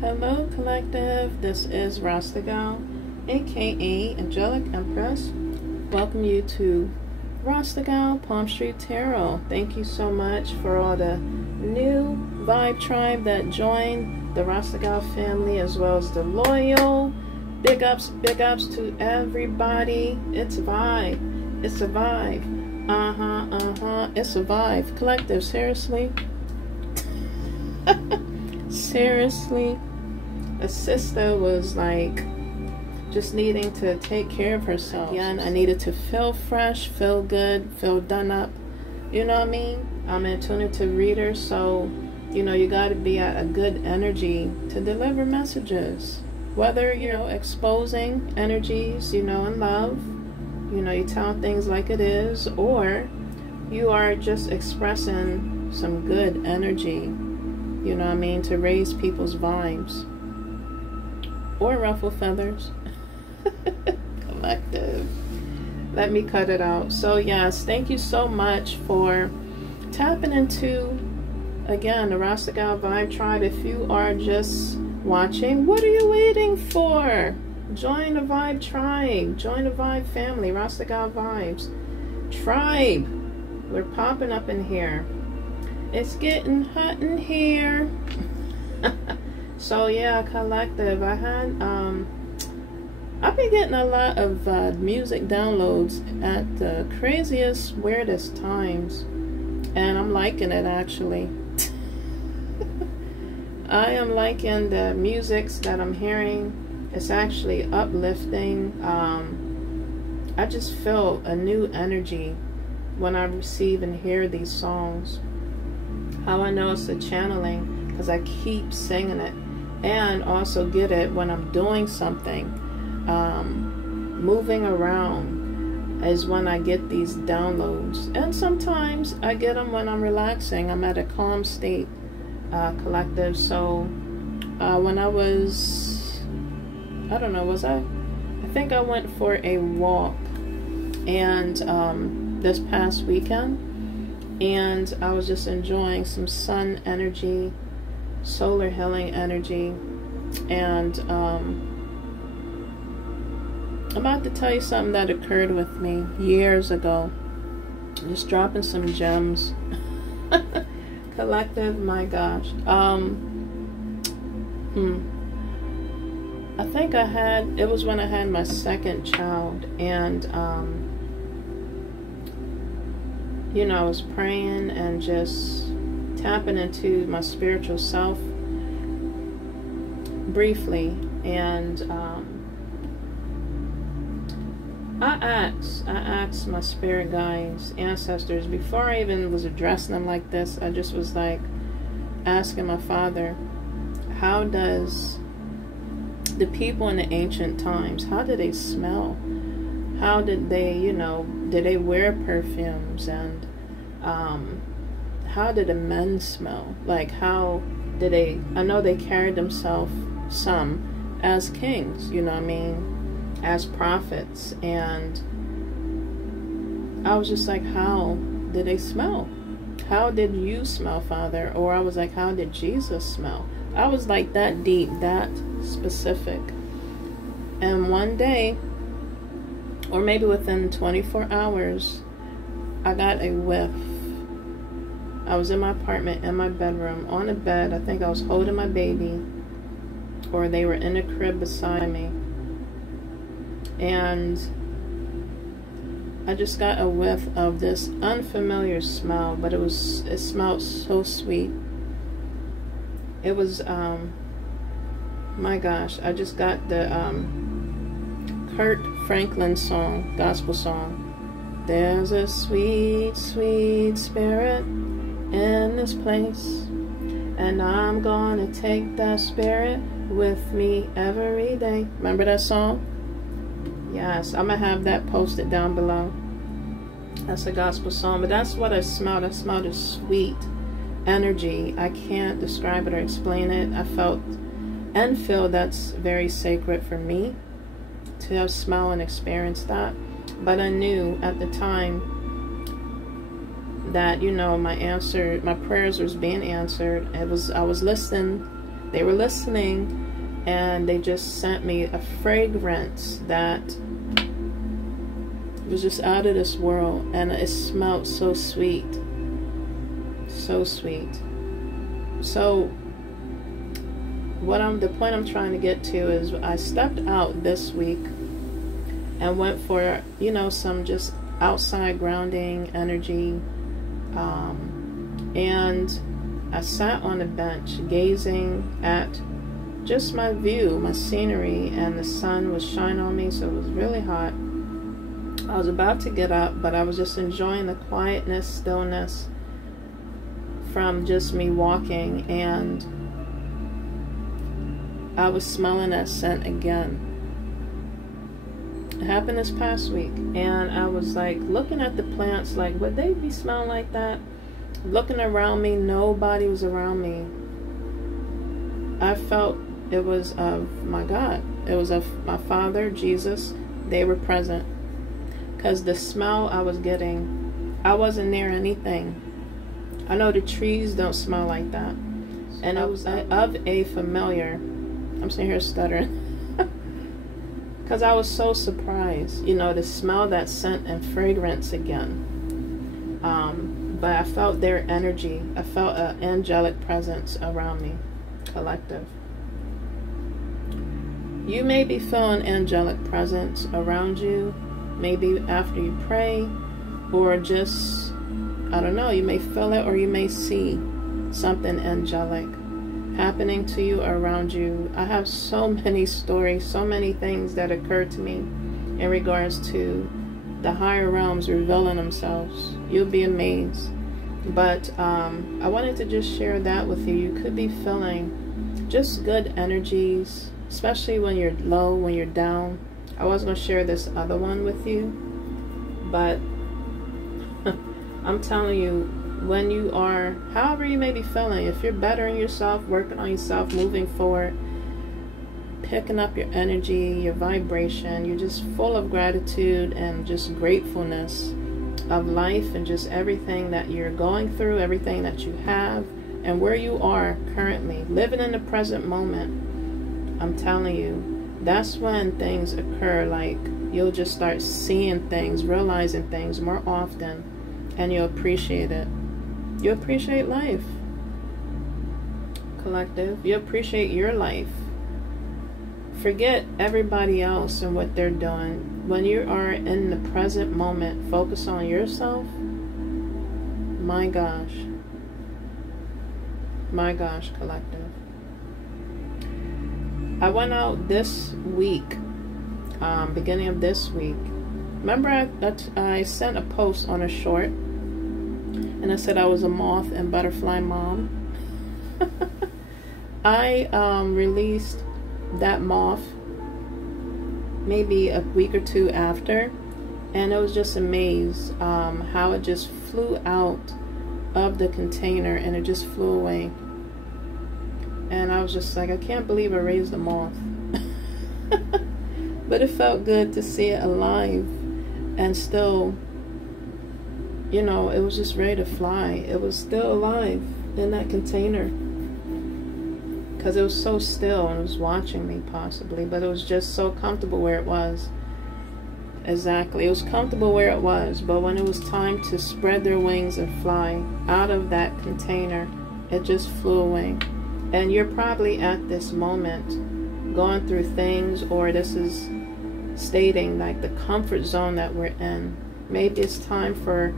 Hello collective, this is Rasta Gal, aka Angelic Empress. Welcome you to Rasta Gal Palm Street Tarot. Thank you so much for all the new vibe tribe that joined the Rasta Gal family, as well as the loyal. Big ups to everybody. It's a vibe. It's a vibe. It's a vibe. Collective, seriously. Seriously, a sister was like just needing to take care of herself. Again, I needed to feel fresh, feel good, feel done up. You know what I mean? I'm an intuitive reader, so you know you got to be at a good energy to deliver messages. Whether you're exposing energies, in love, you tell things like it is, or you are just expressing some good energy. You know what I mean? To raise people's vibes. Or ruffle feathers. Collective. Let me cut it out. So yes, thank you so much for tapping into, again, the Rasta Gal Vibe Tribe. If you are just watching, what are you waiting for? Join the Vibe Tribe. Join the Vibe family. Rasta Gal Vibes Tribe. We're popping up in here. It's getting hot in here. So yeah, collective. I've been getting a lot of music downloads at the craziest, weirdest times, and I'm liking it actually. I am liking the musics that I'm hearing. It's actually uplifting. I just feel a new energy when I receive and hear these songs. How I know it's a channeling, because I keep singing it, and also get it when I'm doing something. Moving around is when I get these downloads, and sometimes I get them when I'm relaxing. I'm at a calm state, collective. So when I was, I don't know, I think I went for a walk, and this past weekend, and I was just enjoying some sun energy, solar healing energy, and I'm about to tell you something that occurred with me years ago. Just dropping some gems. Collective, my gosh. I think it was when I had my second child, and I was praying and just tapping into my spiritual self briefly, and I asked my spirit guides, ancestors, before I even was addressing them like this. I just was like asking my father, how does the people in the ancient times, how did they smell? How did they, did they wear perfumes? And how did the men smell? Like, how did they, I know they carried themselves, some, as kings, as prophets. And I was just like, how did they smell? How did you smell, Father? Or I was like, how did Jesus smell? I was like that deep, that specific. And one day, or maybe within 24 hours, I got a whiff. I was in my apartment, in my bedroom, on a bed. I think I was holding my baby, or they were in the crib beside me. And I just got a whiff of this unfamiliar smell, but it smelled so sweet. It was, my gosh, I just got the Kurt Franklin song, gospel song. There's a sweet, sweet spirit in this place, and I'm gonna take that spirit with me every day. Remember that song? Yes, I'm gonna have that posted down below. That's a gospel song, but that's what I smelled. I smelled a sweet energy. I can't describe it or explain it. I felt and feel that's very sacred for me to have smell and experience that. But I knew at the time that my prayers was being answered. I was listening they were listening, and they just sent me a fragrance that was just out of this world, and it smelled so sweet. So sweet. So the point I'm trying to get to is, I stepped out this week and went for, you know, some just outside grounding energy, and I sat on a bench gazing at just my view, my scenery, and the sun was shining on me, so it was really hot. I was about to get up, but I was just enjoying the quietness, stillness from just me walking, and I was smelling that scent again. It happened this past week, and I was like looking at the plants, like, would they be smelling like that? Looking around me, nobody was around me. I felt it was of my God. It was of my Father, Jesus. They were present. Because the smell I was getting, I wasn't near anything. I know the trees don't smell like that. And I was of a familiar. I'm sitting here stuttering. Because I was so surprised, you know, to smell that scent and fragrance again. But I felt their energy. I felt an angelic presence around me, collective. You may be feeling angelic presence around you, maybe after you pray, or just, I don't know, you may feel it, or you may see something angelic happening to you, around you. I have so many stories, so many things that occurred to me in regards to the higher realms revealing themselves. You'll be amazed. But I wanted to just share that with you. You could be feeling just good energies, especially when you're low, when you're down. I was going to share this other one with you, but I'm telling you, when you are, however you may be feeling, if you're bettering yourself, working on yourself, moving forward, picking up your energy, your vibration, you're just full of gratitude and just gratefulness of life and just everything that you're going through, everything that you have, and where you are currently, living in the present moment. I'm telling you, that's when things occur. Like, you'll just start seeing things, realizing things more often, and you'll appreciate it. You appreciate life, collective. You appreciate your life. Forget everybody else and what they're doing. When you are in the present moment, focus on yourself. My gosh, collective. I went out this week, beginning of this week. Remember I sent a post on a short, and I said I was a moth and butterfly mom. I released that moth maybe a week or two after, and it was just amazed how it just flew out of the container, and it just flew away. And I was just like, I can't believe I raised a moth. But it felt good to see it alive and still, you know, it was just ready to fly. It was still alive in that container because it was so still and it was watching me possibly, but it was just so comfortable where it was. Exactly, it was comfortable where it was, but when it was time to spread their wings and fly out of that container, it just flew away. And you're probably at this moment going through things, or this is stating like the comfort zone that we're in. Maybe it's time for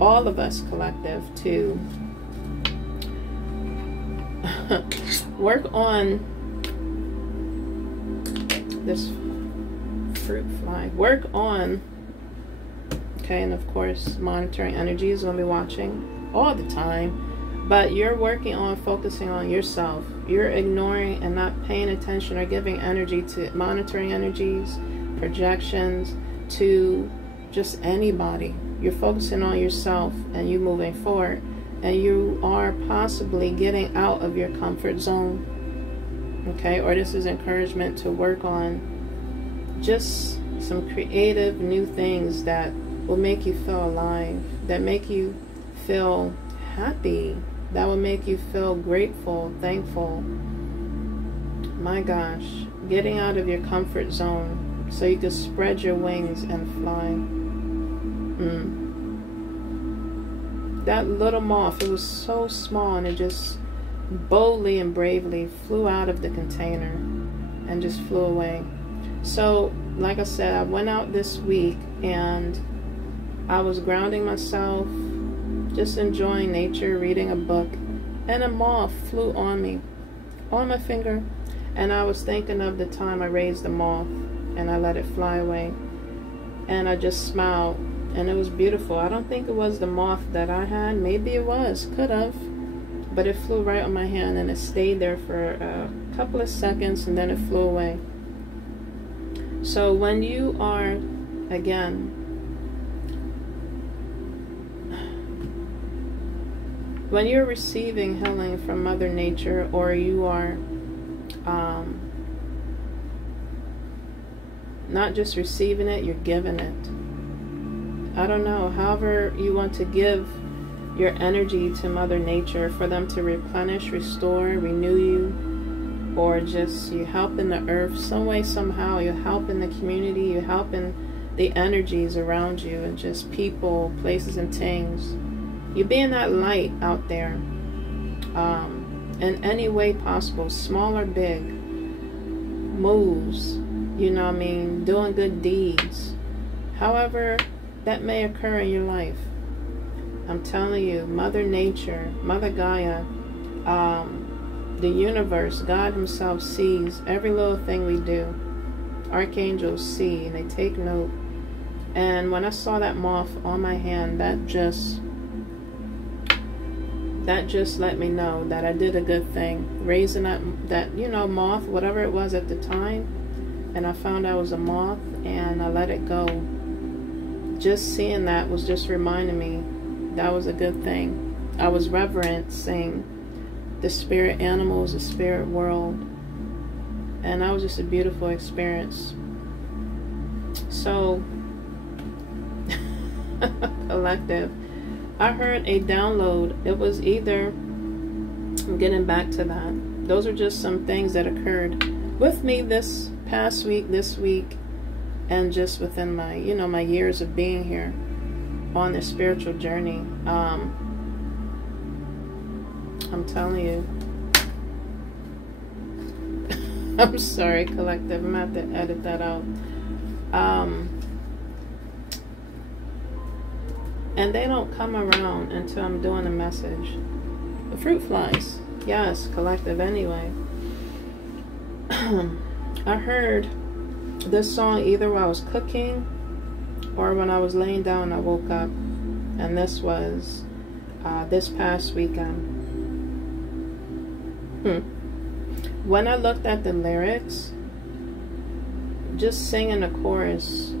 all of us, collective, to work on this fruit fly. Work on, okay, and of course monitoring energy is going to be watching all the time. But you're working on focusing on yourself. You're ignoring and not paying attention or giving energy to monitoring energies, projections, to just anybody. You're focusing on yourself and you moving forward. And you are possibly getting out of your comfort zone. Okay, or this is encouragement to work on just some creative new things that will make you feel alive, that make you feel happy, that will make you feel grateful, thankful, My gosh, getting out of your comfort zone so you can spread your wings and fly. That little moth, it was so small, and it just boldly and bravely flew out of the container and just flew away. So, like I said, I went out this week and I was grounding myself, just enjoying nature, reading a book, and a moth flew on me, on my finger, and I was thinking of the time I raised the moth and I let it fly away, and I just smiled, and it was beautiful. I don't think it was the moth that I had. Maybe it was, could have, but it flew right on my hand, and it stayed there for a couple of seconds, and then it flew away. So when you are, again, when you're receiving healing from Mother Nature, or you are not just receiving it, you're giving it. I don't know, however you want to give your energy to Mother Nature for them to replenish, restore, renew you, or just you helping the earth some way, somehow. You're helping the community, you're helping the energies around you, and just people, places, and things. You're being that light out there in any way possible, small or big. Moves, you know what I mean, doing good deeds, however that may occur in your life. I'm telling you, Mother Nature, Mother Gaia, the universe, God himself sees every little thing we do. Archangels see, and they take note. And when I saw that moth on my hand, that just let me know that I did a good thing, raising that you know, moth, whatever it was at the time, and I found out it was a moth, and I let it go. Just seeing that was just reminding me that was a good thing. I was reverencing the spirit animals, the spirit world, and that was just a beautiful experience. So, collective, I heard a download. It was either, I'm getting back to that. Those are just some things that occurred with me this past week, this week, and just within my, you know, my years of being here on this spiritual journey. I'm telling you. I'm sorry, collective. I'm going to have to edit that out. And they don't come around until I'm doing a message. The fruit flies. Yes, collective, anyway. I heard this song either while I was cooking or when I was laying down and I woke up. And this was this past weekend. When I looked at the lyrics, just singing the chorus,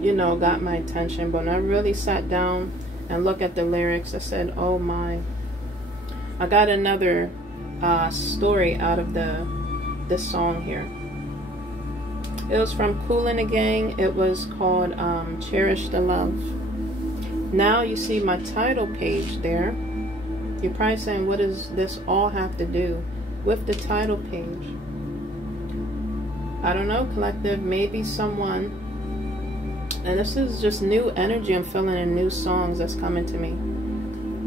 you know, got my attention. But when I really sat down and looked at the lyrics, I said, oh my. I got another story out of this song here. It was from Kool and the Gang. It was called Cherish the Love. Now you see my title page there. You're probably saying, what does this all have to do with the title page? I don't know, collective. Maybe someone, and this is just new energy I'm feeling in new songs that's coming to me,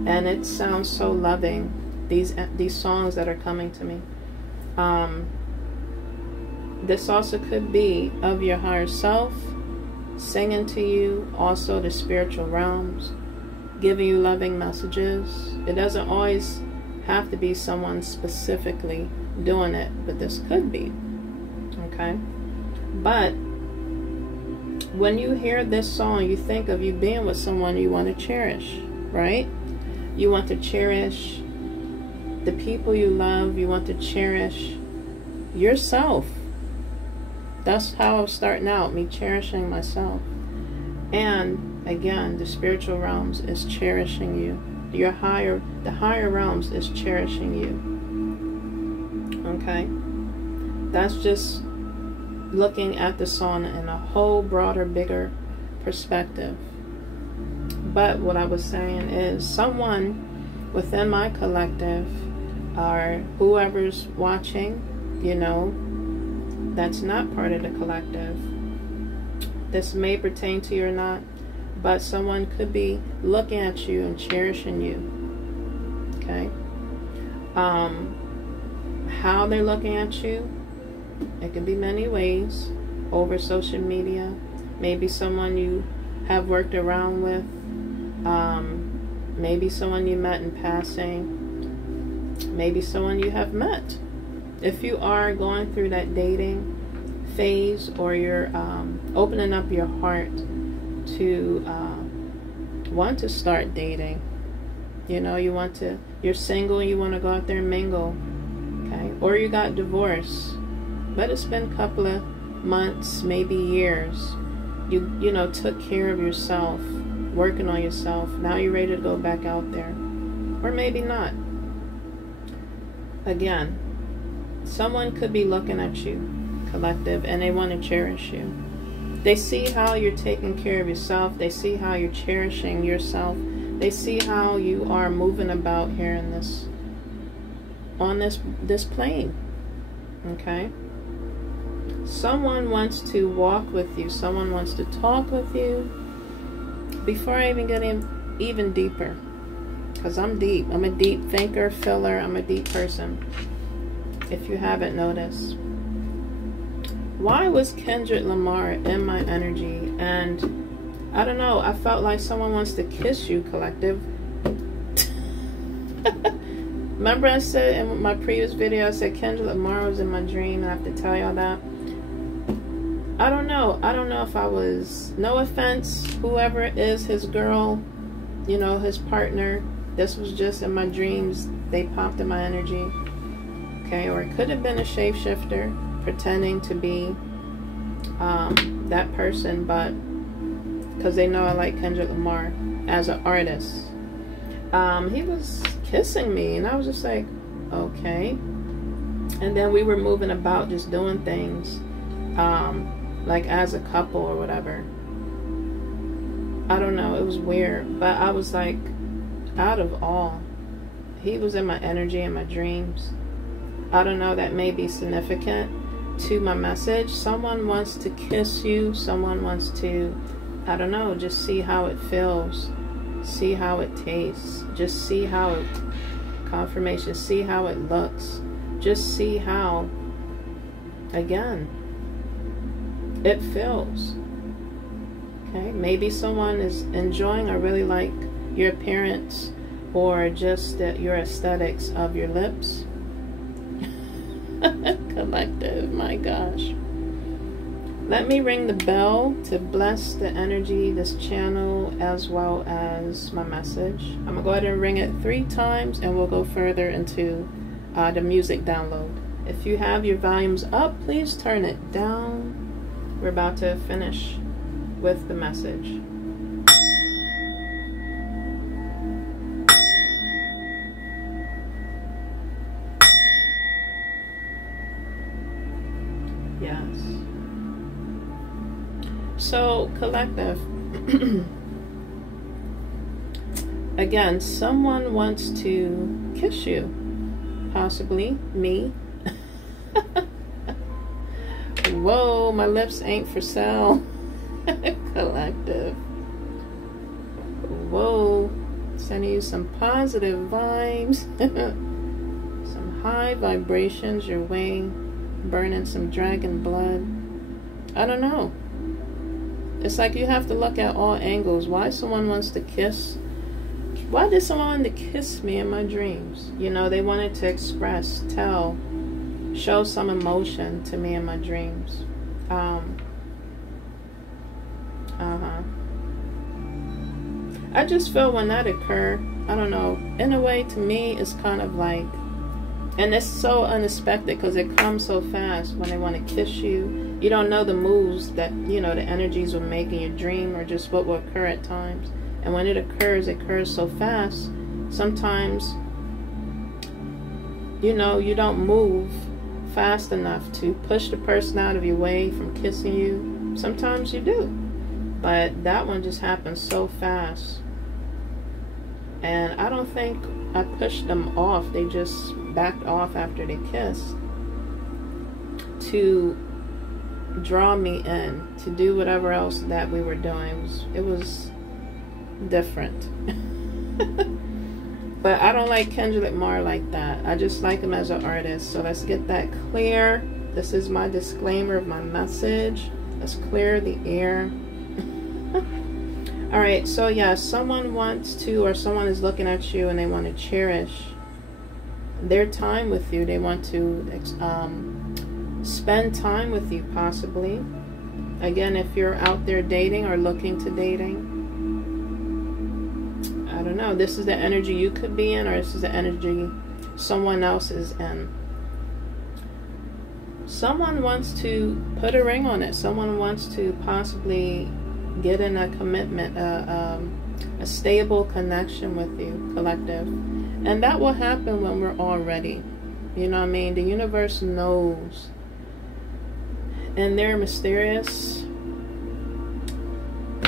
and it sounds so loving, these songs that are coming to me. This also could be of your higher self singing to you, also the spiritual realms, giving you loving messages. It doesn't always have to be someone specifically doing it, but this could be. Okay? But when you hear this song, you think of you being with someone you want to cherish, right? You want to cherish the people you love. You want to cherish yourself. That's how I was starting out, me cherishing myself. And again, the spiritual realms is cherishing you. The higher realms is cherishing you. Okay? That's just looking at the song in a whole broader, bigger perspective. But what I was saying is, someone within my collective, or whoever's watching, you know, that's not part of the collective. This may pertain to you or not, but someone could be looking at you and cherishing you. Okay? How they're looking at you, it can be many ways. Over social media, maybe someone you have worked around with, maybe someone you met in passing, maybe someone you have met. If you are going through that dating phase, or you're opening up your heart to want to start dating, you know, you're single, you want to go out there and mingle, okay? Or you got divorced, but it's been a couple of months, maybe years. You know, took care of yourself, working on yourself. Now you're ready to go back out there. Or maybe not. Again, someone could be looking at you, collective, and they want to cherish you. They see how you're taking care of yourself. They see how you're cherishing yourself. They see how you are moving about here in this, on this plane. Okay? Someone wants to walk with you. Someone wants to talk with you. Before I even get in even deeper, because I'm deep. I'm a deep thinker, filler. I'm a deep person. If you haven't noticed. Why was Kendrick Lamar in my energy? And I don't know. I felt like someone wants to kiss you, collective. Remember I said in my previous video, I said Kendrick Lamar was in my dream. I have to tell y'all that. I don't know. I don't know if I was, no offense, whoever is his girl, you know, his partner. This was just in my dreams. They popped in my energy. Okay, or it could have been a shapeshifter pretending to be that person, but because they know I like Kendrick Lamar as an artist. He was kissing me, and I was just like, okay. And then we were moving about, just doing things. Like as a couple or whatever. I don't know, it was weird, but I was like out of awe. He was in my energy and my dreams. I don't know, that may be significant to my message. Someone wants to kiss you. Someone wants to, I don't know, just see how it feels, see how it tastes, just see how it, confirmation, see how it looks, just see how, again, it feels. Okay, maybe someone is enjoying or really like your appearance, or just your aesthetics of your lips. Collective, my gosh. Let me ring the bell to bless the energy, this channel, as well as my message. I'm gonna go ahead and ring it 3 times, and we'll go further into the music download. If you have your volumes up, please turn it down. We're about to finish with the message. Yes. So, collective. Again, someone wants to kiss you. Possibly me. Whoa, my lips ain't for sale. Collective. Whoa. Sending you some positive vibes. Some high vibrations your way. Burning some dragon blood. I don't know. It's like you have to look at all angles. Why someone wants to kiss? Why did someone want to kiss me in my dreams? You know, they wanted to express, tell, show some emotion to me in my dreams. I just feel when that occurred, I don't know, in a way to me it's kind of like, and it's so unexpected because it comes so fast when they want to kiss you. You don't know the moves that, you know, the energies will make in your dream, or just what will occur at times. And when it occurs so fast. Sometimes, you know, you don't move fast enough to push the person out of your way from kissing you. Sometimes you do. But that one just happened so fast. And I don't think I pushed them off. They just backed off after they kissed. To draw me in to do whatever else that we were doing. It was different. But I don't like Kendrick Lamar like that. I just like him as an artist. So let's get that clear. This is my disclaimer of my message. Let's clear the air. All right, so yeah, someone wants to, or someone is looking at you and they want to cherish their time with you. They want to spend time with you, possibly. Again, if you're out there dating or looking to dating, I don't know, this is the energy you could be in, or this is the energy someone else is in. Someone wants to put a ring on it. Someone wants to possibly get in a commitment, a stable connection with you, collective. And that will happen when we're all ready. You know what I mean? The universe knows. And they're mysterious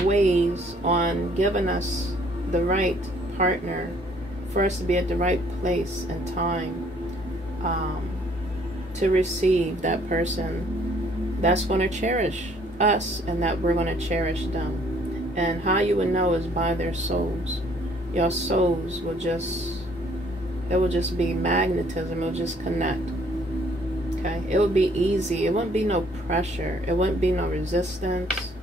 ways on giving us the right partner for us to be at the right place and time to receive that person that's going to cherish us and that we're going to cherish them. And how you would know is by their souls. Your souls will just, it will just be magnetism. It will just connect. Okay, it would be easy. It wouldn't be no pressure. It wouldn't be no resistance.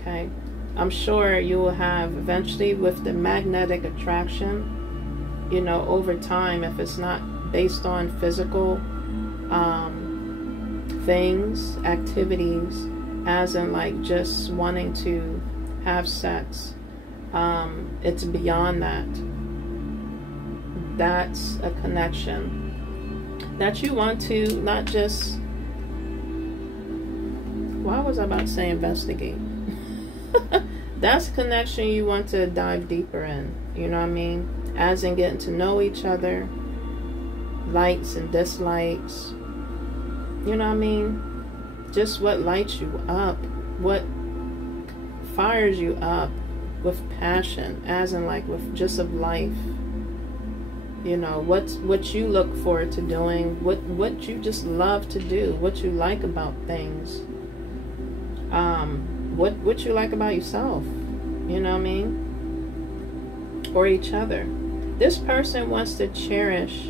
Okay, I'm sure you will have eventually with the magnetic attraction, you know, over time, if it's not based on physical things, activities, as in like just wanting to have sex, it's beyond that. That's a connection that you want to not just, why was I about to say investigate? That's a connection you want to dive deeper in, you know what I mean? As in getting to know each other, likes and dislikes, you know what I mean? Just what lights you up, what fires you up with passion, as in like with just of life. You know, what you look forward to doing, what you just love to do, what you like about things, what you like about yourself, you know what I mean? Or each other. This person wants to cherish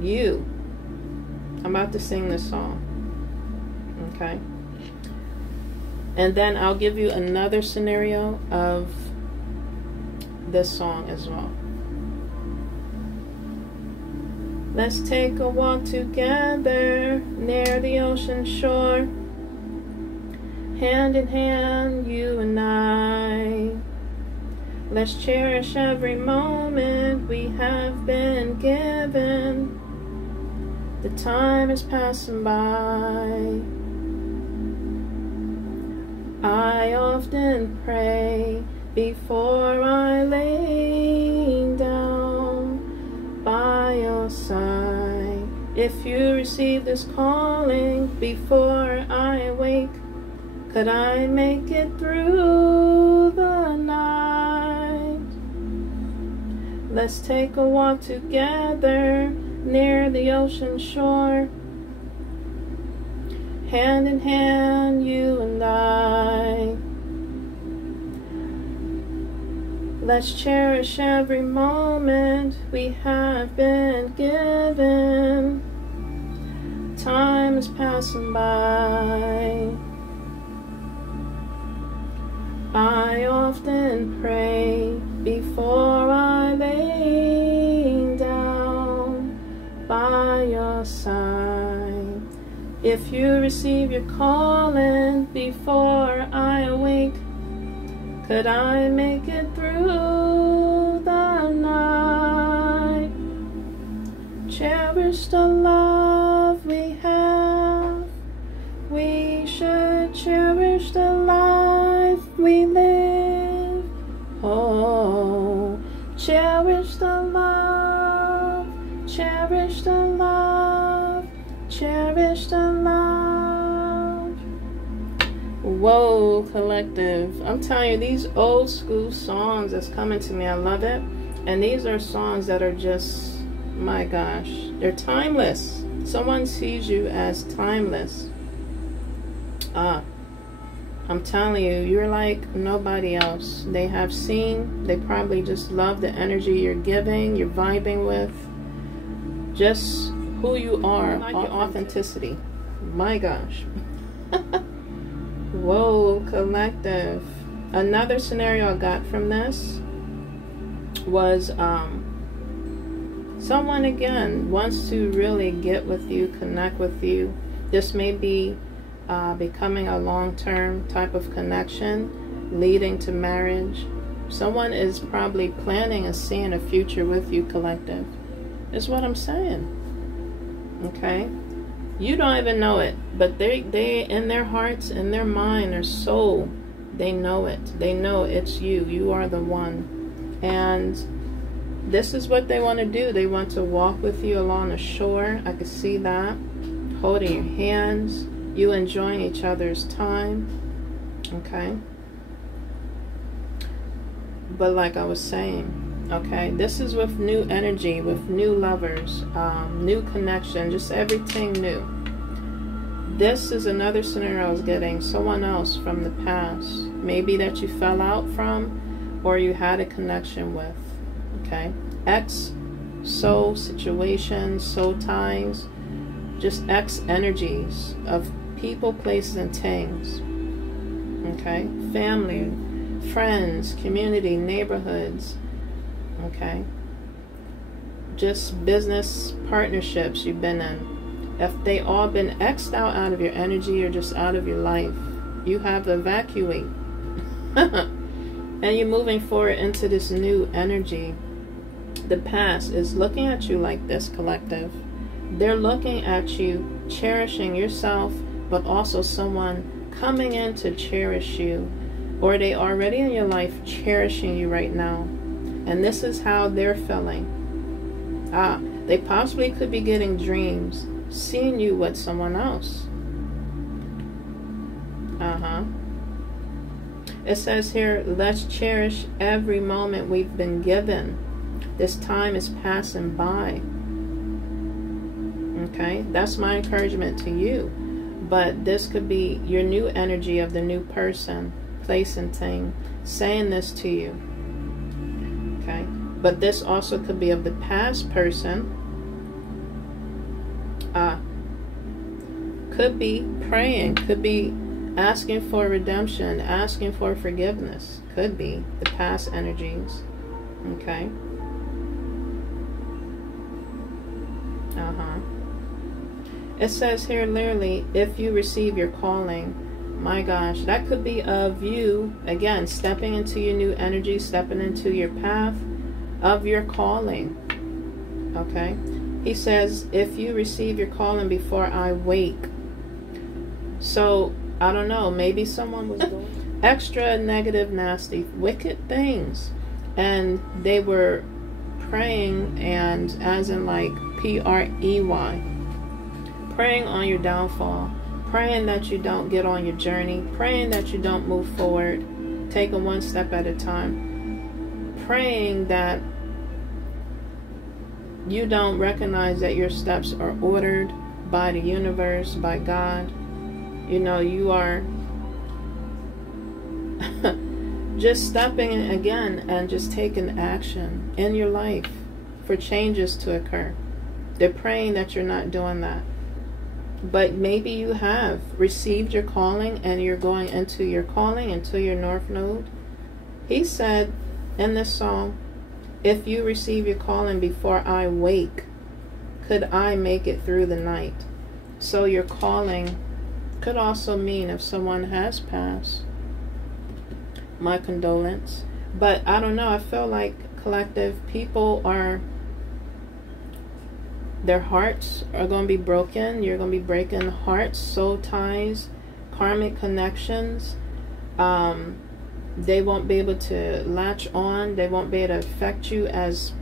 you. I'm about to sing this song. Okay? And then I'll give you another scenario of this song as well. Let's take a walk together near the ocean shore. Hand in hand, you and I. Let's cherish every moment we have been given. The time is passing by. I often pray before I lay down by your side. If you receive this calling before I wake, could I make it through the night? Let's take a walk together near the ocean shore. Hand in hand, you and I. Let's cherish every moment we have been given. Time is passing by. I often pray before I lay down by your side. If you receive your calling before I awake, could I make it through the night? Cherish the love we have. We should cherish the life we live. Oh, cherish the love. Cherish the love. Cherish the love. Whoa, collective. I'm telling you, these old school songs that's coming to me, I love it. And these are songs that are just, my gosh, they're timeless. Someone sees you as timeless. I'm telling you, you're like nobody else. They have seen, they probably just love the energy you're giving, you're vibing with. Just who you are, like your authenticity. My gosh. Whoa, collective. Another scenario I got from this was someone again wants to really get with you, connect with you. This may be becoming a long-term type of connection leading to marriage. Someone is probably planning and seeing a future with you, collective, is what I'm saying. Okay, you don't even know it, but they in their hearts, in their mind, their soul, they know it. They know it's you. You are the one. And this is what they want to do. They want to walk with you along the shore. I could see that. Holding your hands. You enjoying each other's time. Okay. But like I was saying, okay, this is with new energy, with new lovers, new connection, just everything new. This is another scenario I was getting. Someone else from the past, maybe that you fell out from or you had a connection with. Okay, ex soul situations, soul ties, just ex energies of people, places, and things. Okay, family, friends, community, neighborhoods. Okay, just business partnerships you've been in. If they all been X'd out of your energy or just out of your life, you have to evacuate. And you're moving forward into this new energy. The past is looking at you like this, collective. They're looking at you, cherishing yourself, but also someone coming in to cherish you. Or they already in your life cherishing you right now. And this is how they're feeling. They possibly could be getting dreams, seeing you with someone else. It says here, let's cherish every moment we've been given. This time is passing by. Okay, that's my encouragement to you. But this could be your new energy of the new person, place, and thing, saying this to you. Okay, but this also could be of the past person. Could be praying, could be asking for redemption, asking for forgiveness. Could be the past energies. Okay. It says here literally, if you receive your calling, my gosh, that could be of you, again, stepping into your new energy, stepping into your path of your calling. Okay. He says, if you receive your calling before I wake. So, I don't know, maybe someone was doing extra negative, nasty, wicked things. And they were praying, and as in like P-R-E-Y. Praying on your downfall. Praying that you don't get on your journey. Praying that you don't move forward. Taking one step at a time. Praying that you don't recognize that your steps are ordered by the universe, by God. You know, you are just stepping in again and just taking action in your life for changes to occur. They're praying that you're not doing that. But maybe you have received your calling and you're going into your calling, into your North Node. He said in this song, if you receive your calling before I wake, could I make it through the night? So your calling could also mean if someone has passed. My condolence. But I don't know, I feel like collective people are, their hearts are going to be broken. You're going to be breaking hearts, soul ties, karmic connections. They won't be able to latch on. They won't be able to affect you as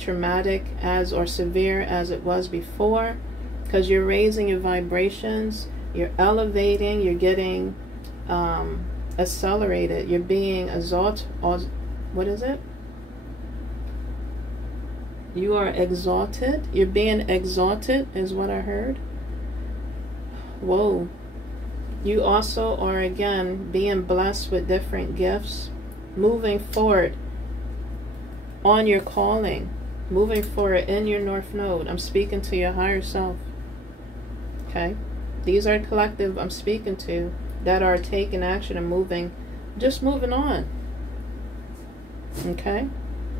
traumatic as or severe as it was before, because you're raising your vibrations. You're elevating. You're getting accelerated. You're being exalted. What is it? You are exalted. You're being exalted is what I heard. Whoa. You also are, again, being blessed with different gifts, moving forward on your calling, moving forward in your North Node. I'm speaking to your higher self. Okay? These are collective I'm speaking to that are taking action and moving, just moving on. Okay?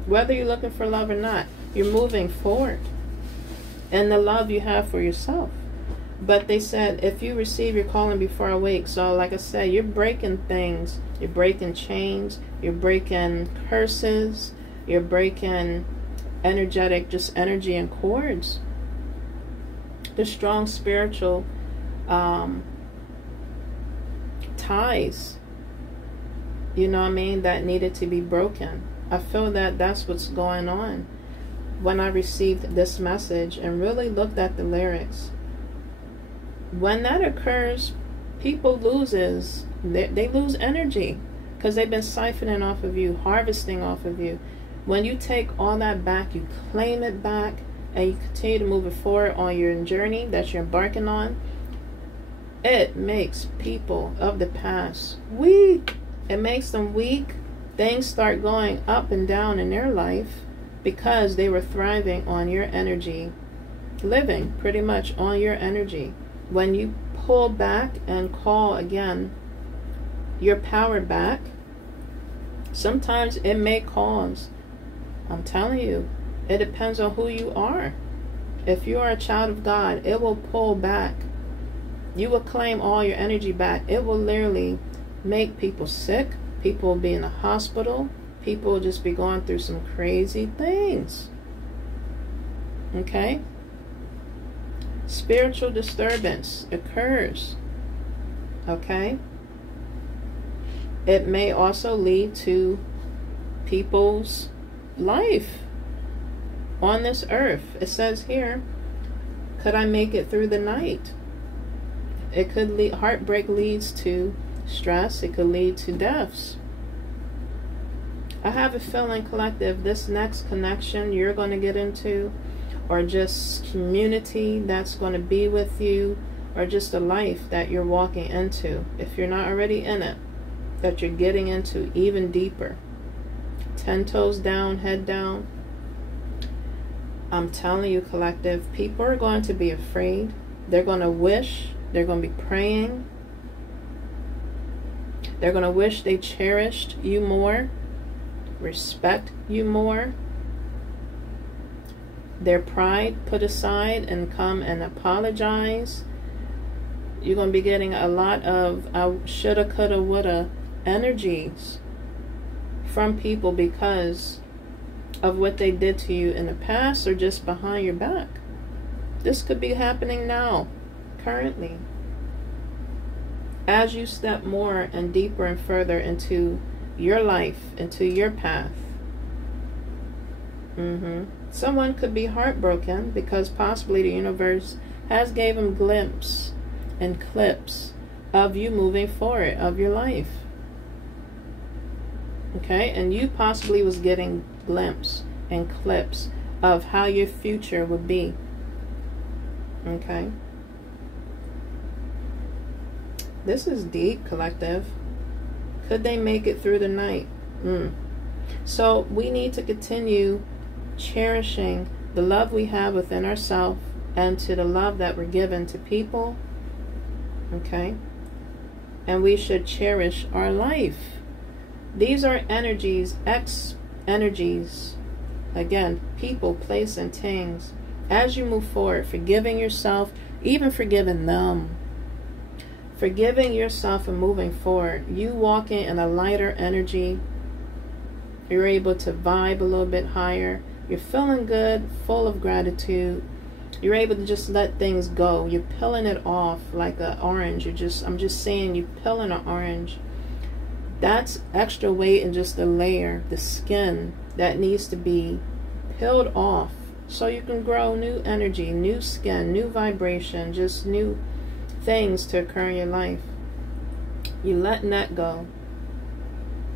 Whether you're looking for love or not, you're moving forward in the love you have for yourself. But they said, if you receive your calling before I wake, so like I said, you're breaking things. You're breaking chains. You're breaking curses. You're breaking energetic, just energy and cords. The strong spiritual ties, you know what I mean, that needed to be broken. I feel that that's what's going on when I received this message and really looked at the lyrics. When that occurs, people they lose energy because they've been siphoning off of you, harvesting off of you. When you take all that back, you claim it back, and you continue to move it forward on your journey that you're embarking on, it makes people of the past weak. It makes them weak. Things start going up and down in their life because they were thriving on your energy, living pretty much on your energy. When you pull back and call again your power back, sometimes it may cause, I'm telling you, it depends on who you are. If you are a child of God, it will pull back. You will claim all your energy back. It will literally make people sick. People will be in the hospital. People will just be going through some crazy things. Okay? Spiritual disturbance occurs. Okay? It may also lead to people's life on this earth. It says here, could I make it through the night? It could lead, heartbreak leads to stress. It could lead to deaths. I have a feeling, collective, this next connection you're going to get into, or just community that's going to be with you, or just a life that you're walking into, if you're not already in it, that you're getting into even deeper. 10 toes down, head down. I'm telling you, collective, people are going to be afraid. They're going to wish. They're going to be praying. They're going to wish they cherished you more, respect you more. Their pride put aside and come and apologize. You're going to be getting a lot of shoulda, coulda, woulda energies from people because of what they did to you in the past or just behind your back. This could be happening now, currently. As you step more and deeper and further into your life, into your path. Someone could be heartbroken because possibly the universe has gave them glimpse and clips of you moving forward of your life. Okay, and you possibly was getting glimpse and clips of how your future would be. Okay, this is deep, collective. Could they make it through the night? So we need to continue cherishing the love we have within ourselves and to the love that we're given to people. Okay, and we should cherish our life. These are energies, energies, again, people, place, and things. As you move forward, forgiving yourself, even forgiving them, forgiving yourself and moving forward, you walking in a lighter energy, you're able to vibe a little bit higher, you're feeling good, full of gratitude, you're able to just let things go, you're peeling it off like an orange. I'm just saying, you're peeling an orange. That's extra weight and just the layer, the skin that needs to be peeled off so you can grow new energy, new skin, new vibration, just new things to occur in your life. You letting that go.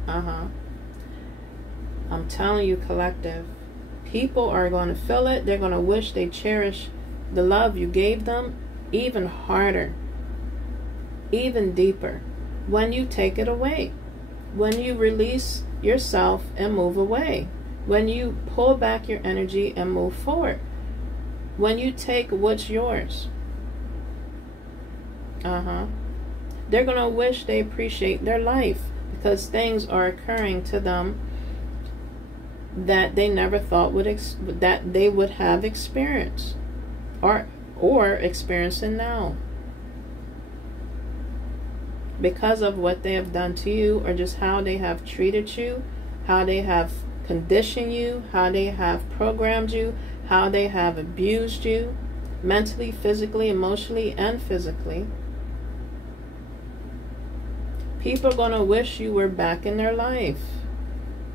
I'm telling you, collective, people are going to feel it. They're going to wish they cherish the love you gave them even harder. even deeper when you take it away, when you release yourself and move away, when you pull back your energy and move forward, when you take what's yours. They're going to wish they appreciate their life because things are occurring to them that they never thought that they would have experienced or experiencing now, because of what they have done to you, or just how they have treated you, how they have conditioned you, how they have programmed you, how they have abused you mentally, physically, emotionally, and physically. People are going to wish you were back in their life.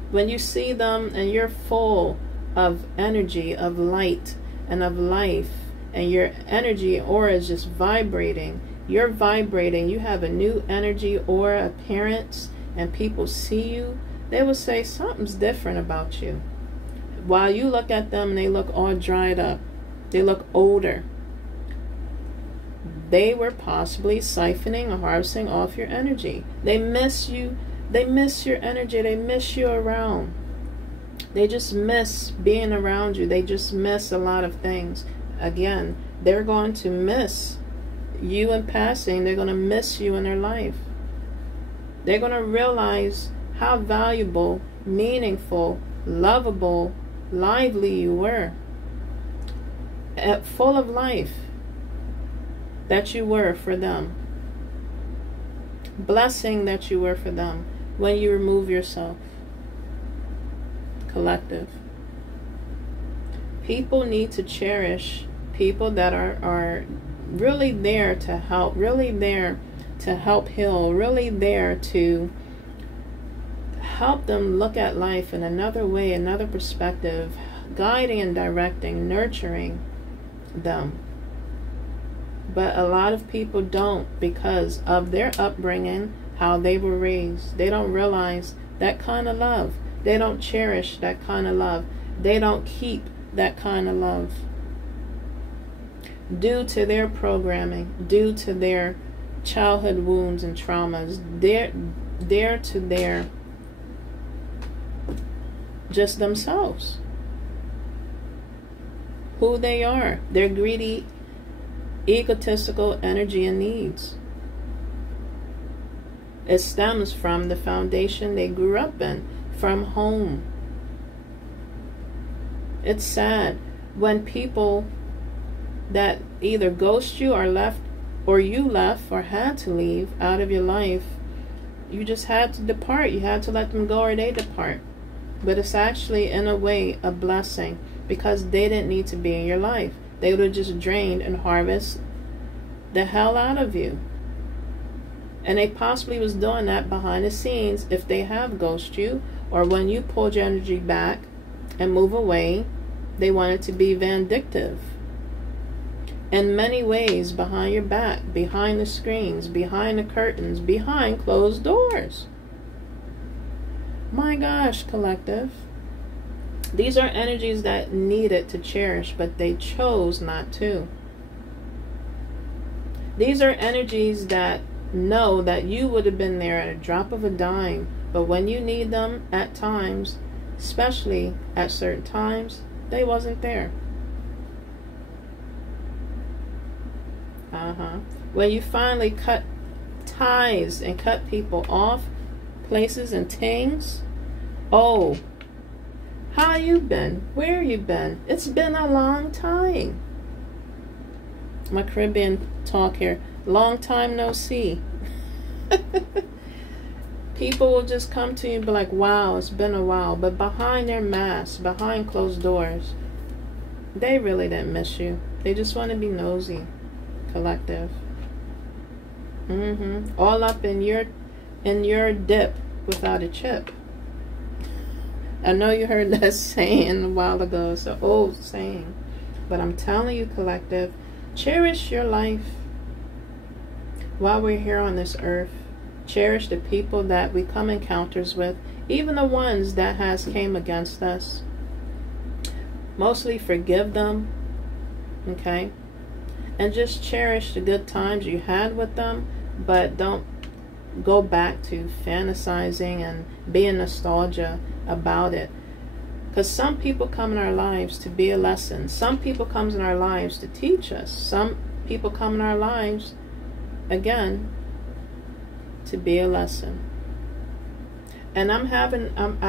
When you see them and you're full of energy, of light, and of life, and your energy aura is just vibrating, you're vibrating, you have a new energy aura appearance, and people see you, they will say something's different about you. While you look at them and they look all dried up, they look older, they were possibly siphoning or harvesting off your energy. They miss you. They miss your energy. They miss you around. They just miss being around you. They just miss a lot of things. Again, they're going to miss you in passing. They're going to miss you in their life. They're going to realize how valuable, meaningful, lovable, lively you were. Full of life that you were for them. Blessing that you were for them when you remove yourself. Collective. People need to cherish people that are really there to help, really there to help heal, really there to help them look at life in another way, another perspective, guiding and directing, nurturing them. But a lot of people don't, because of their upbringing, how they were raised. They don't realize that kind of love. They don't cherish that kind of love. They don't keep that kind of love. Due to their programming, due to their childhood wounds and traumas, due to their just themselves. Who they are. Their greedy, egotistical energy and needs. It stems from the foundation they grew up in, from home. It's sad when people that either ghost you or left, or you left or had to leave out of your life, you just had to depart. You had to let them go or they depart. But it's actually, in a way, a blessing, because they didn't need to be in your life. They would have just drained and harvested the hell out of you. And they possibly was doing that behind the scenes if they have ghosted you, or when you pulled your energy back and move away, they wanted to be vindictive. In many ways, behind your back, behind the screens, behind the curtains, behind closed doors. My gosh, collective. These are energies that needed to cherish, but they chose not to. These are energies that know that you would have been there at a drop of a dime, but when you need them at times, especially at certain times, they wasn't there. When you finally cut ties and cut people off, places and things, oh, how you been? Where you been? It's been a long time. My Caribbean talk here. Long time no see. People will just come to you and be like, wow, it's been a while. But behind their masks, behind closed doors, they really didn't miss you. They just want to be nosy. Collective. All up in your dip without a chip. I know you heard that saying a while ago. It's an old saying. But I'm telling you, collective, cherish your life while we're here on this earth. Cherish the people that we come encounters with, even the ones that has came against us. Mostly forgive them, okay? And just cherish the good times you had with them, but don't go back to fantasizing and being nostalgia about it. Because some people come in our lives to be a lesson. Some people come in our lives to teach us. Some people come in our lives, again, to be a lesson. And I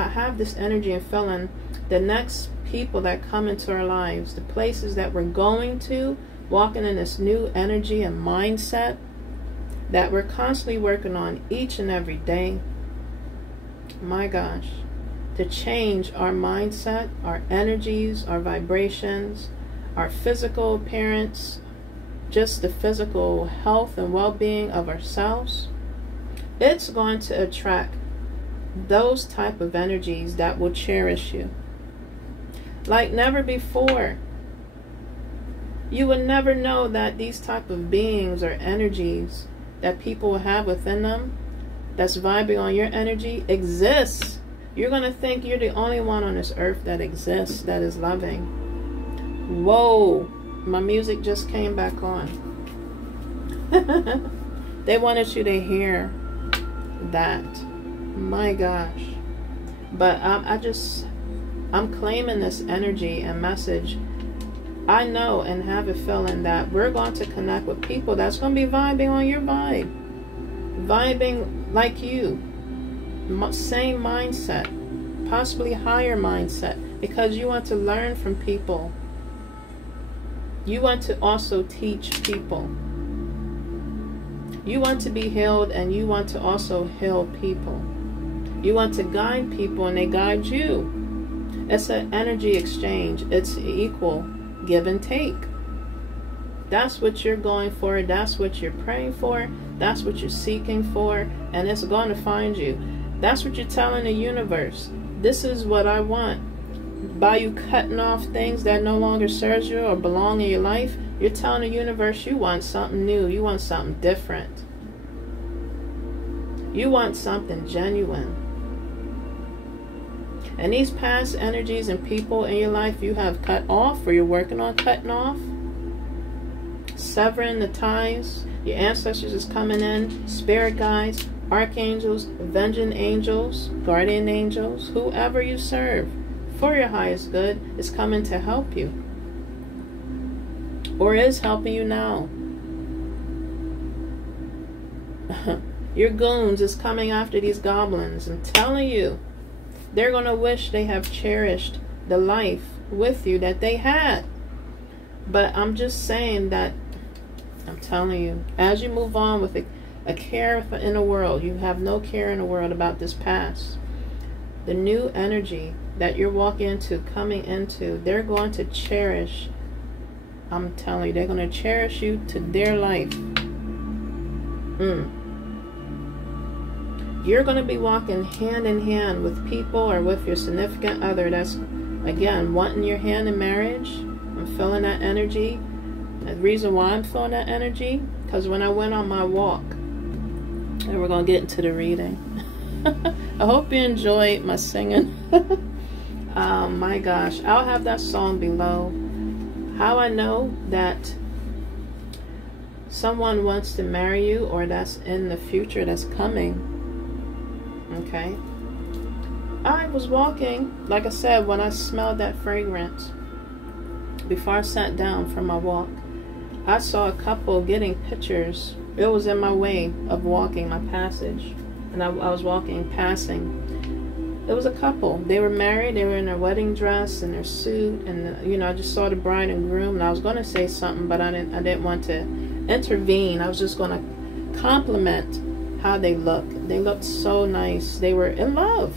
have this energy and feeling the next people that come into our lives, the places that we're going to, walking in this new energy and mindset that we're constantly working on each and every day. My gosh. To change our mindset, our energies, our vibrations, our physical appearance, just the physical health and well-being of ourselves. It's going to attract those type of energies that will cherish you like never before. You would never know that these type of beings or energies that people will have within them that's vibing on your energy exists. You're going to think you're the only one on this earth that exists, that is loving. Whoa, my music just came back on. They wanted you to hear that. My gosh. But I'm claiming this energy and message. I know and have a feeling that we're going to connect with people that's going to be vibing on your vibe. Vibing like you. Same mindset, possibly higher mindset, because you want to learn from people. You want to also teach people. You want to be healed, and you want to also heal people. You want to guide people, and they guide you. It's an energy exchange. It's equal give and take. That's what you're going for. That's what you're praying for. That's what you're seeking for, and it's going to find you. That's what you're telling the universe. This is what I want. By you cutting off things that no longer serves you or belong in your life, you're telling the universe you want something new. You want something different. You want something genuine. And these past energies and people in your life you have cut off, or you're working on cutting off, severing the ties. Your ancestors is coming in, spirit guides, archangels, avenging angels, guardian angels, whoever you serve for your highest good is coming to help you, or is helping you now. Your goons is coming after these goblins. I'm telling you, they're going to wish they have cherished the life with you that they had. But I'm just saying that, I'm telling you, as you move on with a care in the world, you have no care in the world about this past. The new energy that you're walking into, coming into, they're going to cherish. I'm telling you, they're going to cherish you to their life. You're going to be walking hand in hand with people or with your significant other that's, again, wanting your hand in marriage. I'm feeling that energy. The reason why I'm feeling that energy, because when I went on my walk, and we're going to get into the reading. I hope you enjoyed my singing. My gosh. I'll have that song below. How I know that someone wants to marry you, or that's in the future, that's coming. Okay. I was walking, like I said, when I smelled that fragrance, before I sat down from my walk, I saw a couple getting pictures. It was in my way of walking, my passage, and I was walking, passing. It was a couple. They were married. They were in their wedding dress and their suit, and you know, I just saw the bride and groom. And I was going to say something, but I didn't want to intervene. I was just going to compliment how they looked. They looked so nice. They were in love,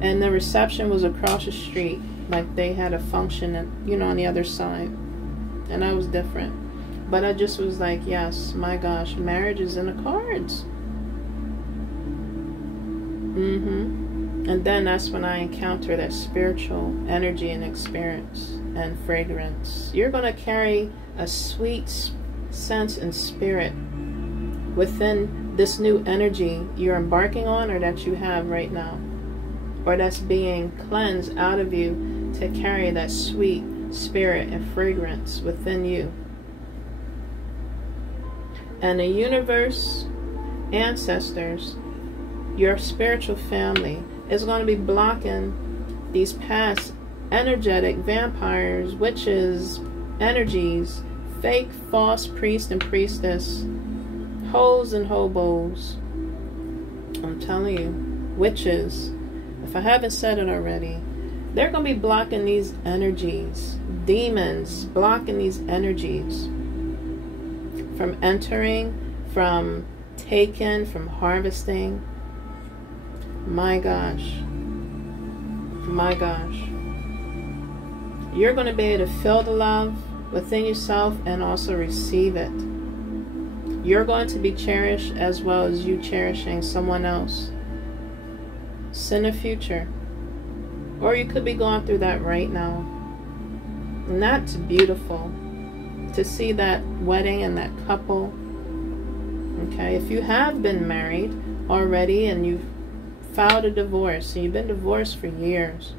and the reception was across the street. Like they had a function, you know, on the other side, and I was different. But I just was like, yes, my gosh, marriage is in the cards. And then that's when I encounter that spiritual energy and experience and fragrance. You're going to carry a sweet sense and spirit within this new energy you're embarking on, or that you have right now, or that's being cleansed out of you to carry that sweet spirit and fragrance within you. And the universe, ancestors, your spiritual family is going to be blocking these past energetic vampires, witches, energies, fake, false priest and priestess, hoes and hobos. I'm telling you, witches. If I haven't said it already, they're going to be blocking these energies. Demons blocking these energies from entering, from taking, from harvesting. My gosh. My gosh. You're going to be able to feel the love within yourself and also receive it. You're going to be cherished as well as you cherishing someone else. It's in the future. Or you could be going through that right now. And that's beautiful. To see that wedding and that couple. Okay, if you have been married already and you've filed a divorce and you've been divorced for years.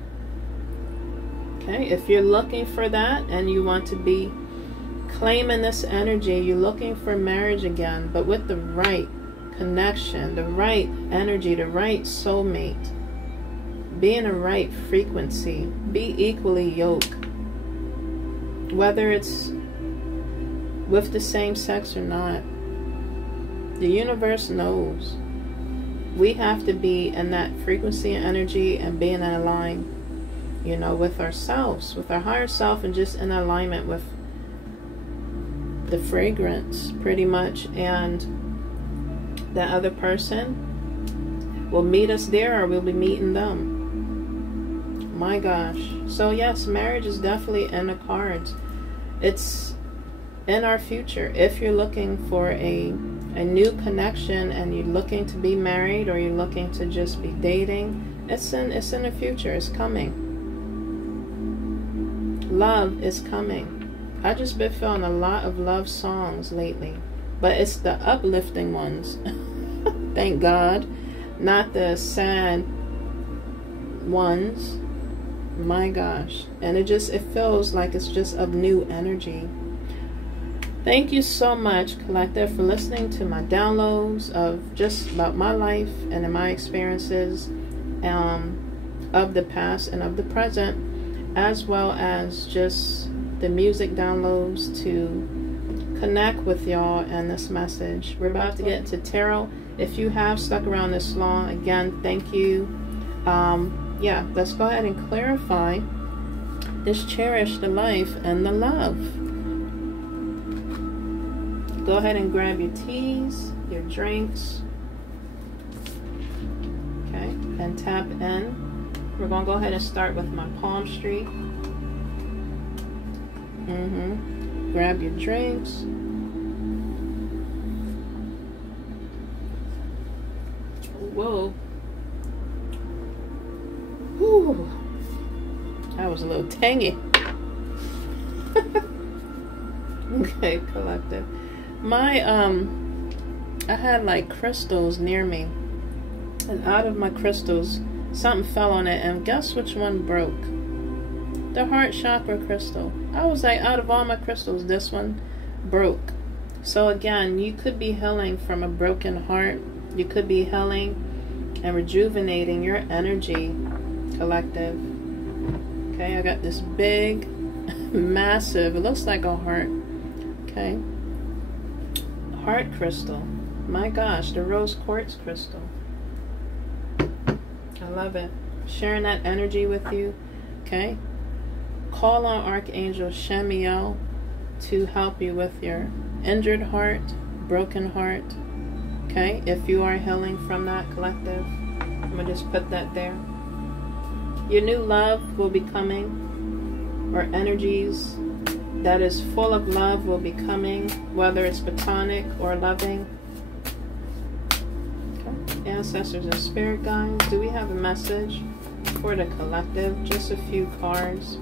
Okay, if you're looking for that and you want to be claiming this energy, you're looking for marriage again, but with the right connection, the right energy, the right soulmate. Be in the right frequency. Be equally yoked. Whether it's with the same sex or not. The universe knows. We have to be in that frequency and energy and being in line, you know, with ourselves, with our higher self, and just in alignment with the fragrance, pretty much. And the other person will meet us there, or we'll be meeting them. My gosh. So yes, marriage is definitely in the cards. It's in our future. If you're looking for a new connection and you're looking to be married, or you're looking to just be dating, it's in the future. It's coming. Love is coming. I just been feeling a lot of love songs lately, but it's the uplifting ones. Thank God, not the sad ones. My gosh. And it feels like it's just of new energy. Thank you so much, Collective, for listening to my downloads of just about my life and my experiences of the past and of the present, as well as just the music downloads to connect with y'all and this message. We're about to get into tarot. If you have stuck around this long, again, thank you. Yeah, let's go ahead and clarify this cherish, the life, and the love. Go ahead and grab your teas, your drinks. Okay, and tap in. We're going to go ahead and start with my palm street. Grab your drinks. Whoa. Whew. That was a little tangy. Okay, Collective. My, I had like crystals near me. And out of my crystals, something fell on it. And guess which one broke? The heart chakra crystal. I was like, out of all my crystals, this one broke. So again, you could be healing from a broken heart. You could be healing and rejuvenating your energy, Collective. Okay, I got this big, massive, it looks like a heart. Okay. Heart crystal. My gosh, the rose quartz crystal. I love it. Sharing that energy with you. Okay. Call on Archangel Shemiel to help you with your injured heart, broken heart. Okay. If you are healing from that, Collective, I'm going to just put that there. Your new love will be coming, or energies that is full of love will be coming, whether it's platonic or loving. Okay. Ancestors and spirit guides, do we have a message for the Collective? Just a few cards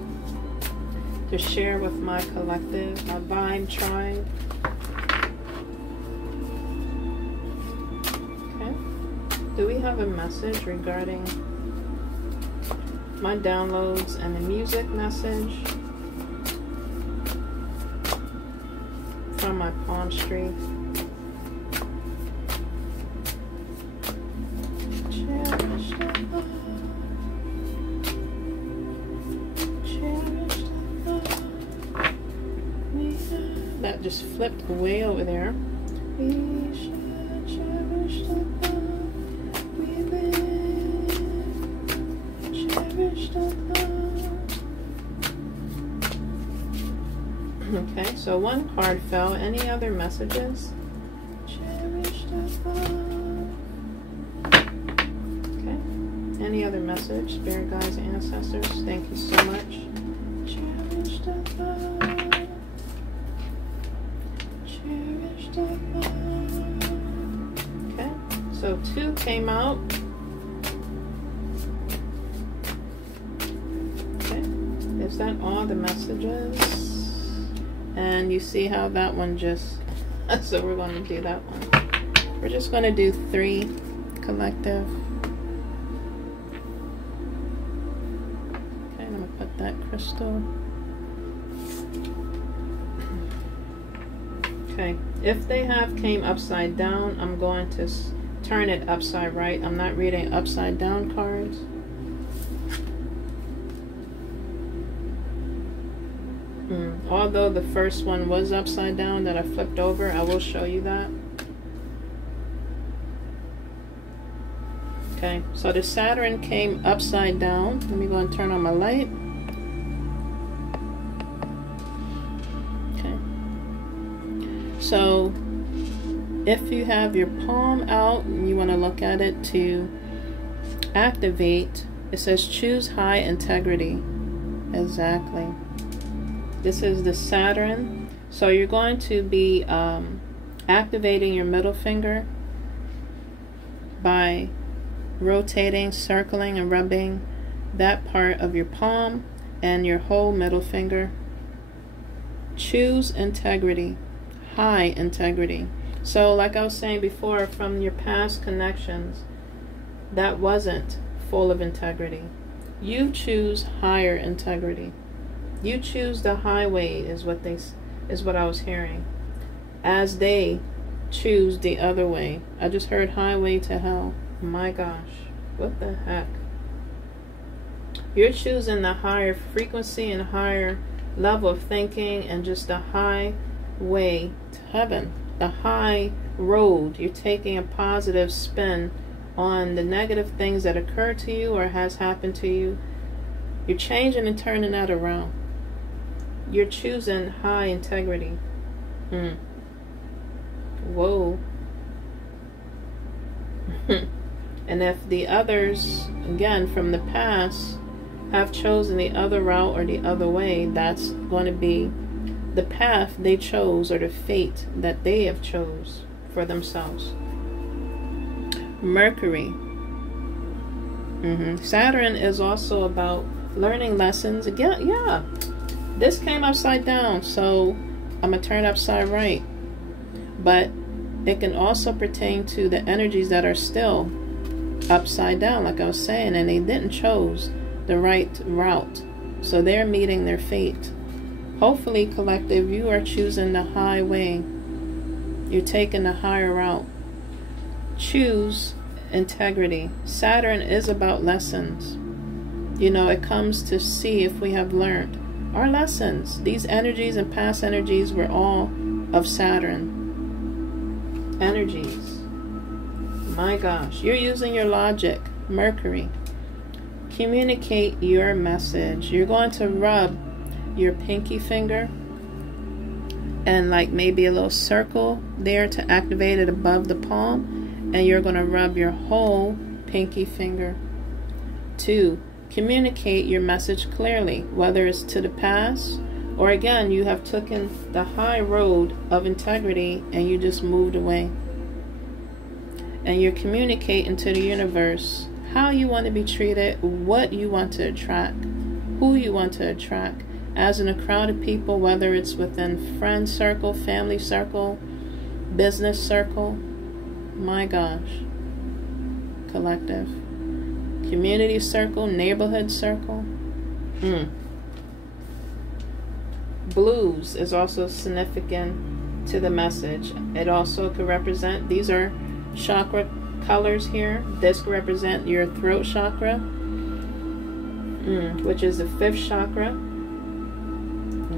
to share with my Collective, my Vibe tribe. Okay. Do we have a message regarding my downloads and the music message from my palm street? just flipped way over there. We should cherish the love we live. Cherish the love. Okay, so one card fell. Any other messages? Cherish the love. Okay. Any other message? Spirit guides, ancestors, thank you so much. Cherish the love. Cherish the love. Okay, so 2 came out. Okay, is that all the messages? And you see how that one just, so we're going to do that one. We're just going to do 3 collective. Okay, I'm going to put that crystal. Okay, if they have came upside down, I'm going to turn it upside right. I'm not reading upside down cards. Although the first one was upside down that I flipped over, I will show you that. Okay, so the Saturn came upside down. Let me go and turn on my light. Okay. So if you have your palm out and you want to look at it to activate, it says choose high integrity. Exactly. This is the Saturn. So you're going to be activating your middle finger by rotating, circling, and rubbing that part of your palm and your whole middle finger. Choose integrity, high integrity. So like I was saying before, from your past connections, that wasn't full of integrity. You choose higher integrity. You choose the highway is what I was hearing. As they choose the other way. I just heard highway to hell. My gosh. What the heck? You're choosing the higher frequency and higher level of thinking and just the high way to heaven. The high road. You're taking a positive spin on the negative things that occur to you or has happened to you. You're changing and turning that around. You're choosing high integrity. Whoa. And if the others, again, from the past, have chosen the other route or the other way, that's going to be the path they chose or the fate that they have chose for themselves. Mercury. Saturn is also about learning lessons. Again, yeah. This came upside down, so I'm going to turn upside right. But it can also pertain to the energies that are still upside down, like I was saying, and they didn't chose the right route. So they're meeting their fate. Hopefully, collective, you are choosing the high way. You're taking the higher route. Choose integrity. Saturn is about lessons. You know, it comes to see if we have learned our lessons. These energies and past energies were all of Saturn energies. My gosh, you're using your logic. Mercury. Communicate your message. You're going to rub your pinky finger and like maybe a little circle there to activate it above the palm, and you're going to rub your whole pinky finger to communicate your message clearly, whether it's to the past or again you have taken the high road of integrity and you just moved away, and you're communicating to the universe how you want to be treated, what you want to attract, who you want to attract, as in a crowd of people, whether it's within friend circle, family circle, business circle. My gosh. Collective. Community circle, neighborhood circle. Blues is also significant to the message. It also could represent, these are chakra colors here. This could represent your throat chakra, which is the 5th chakra.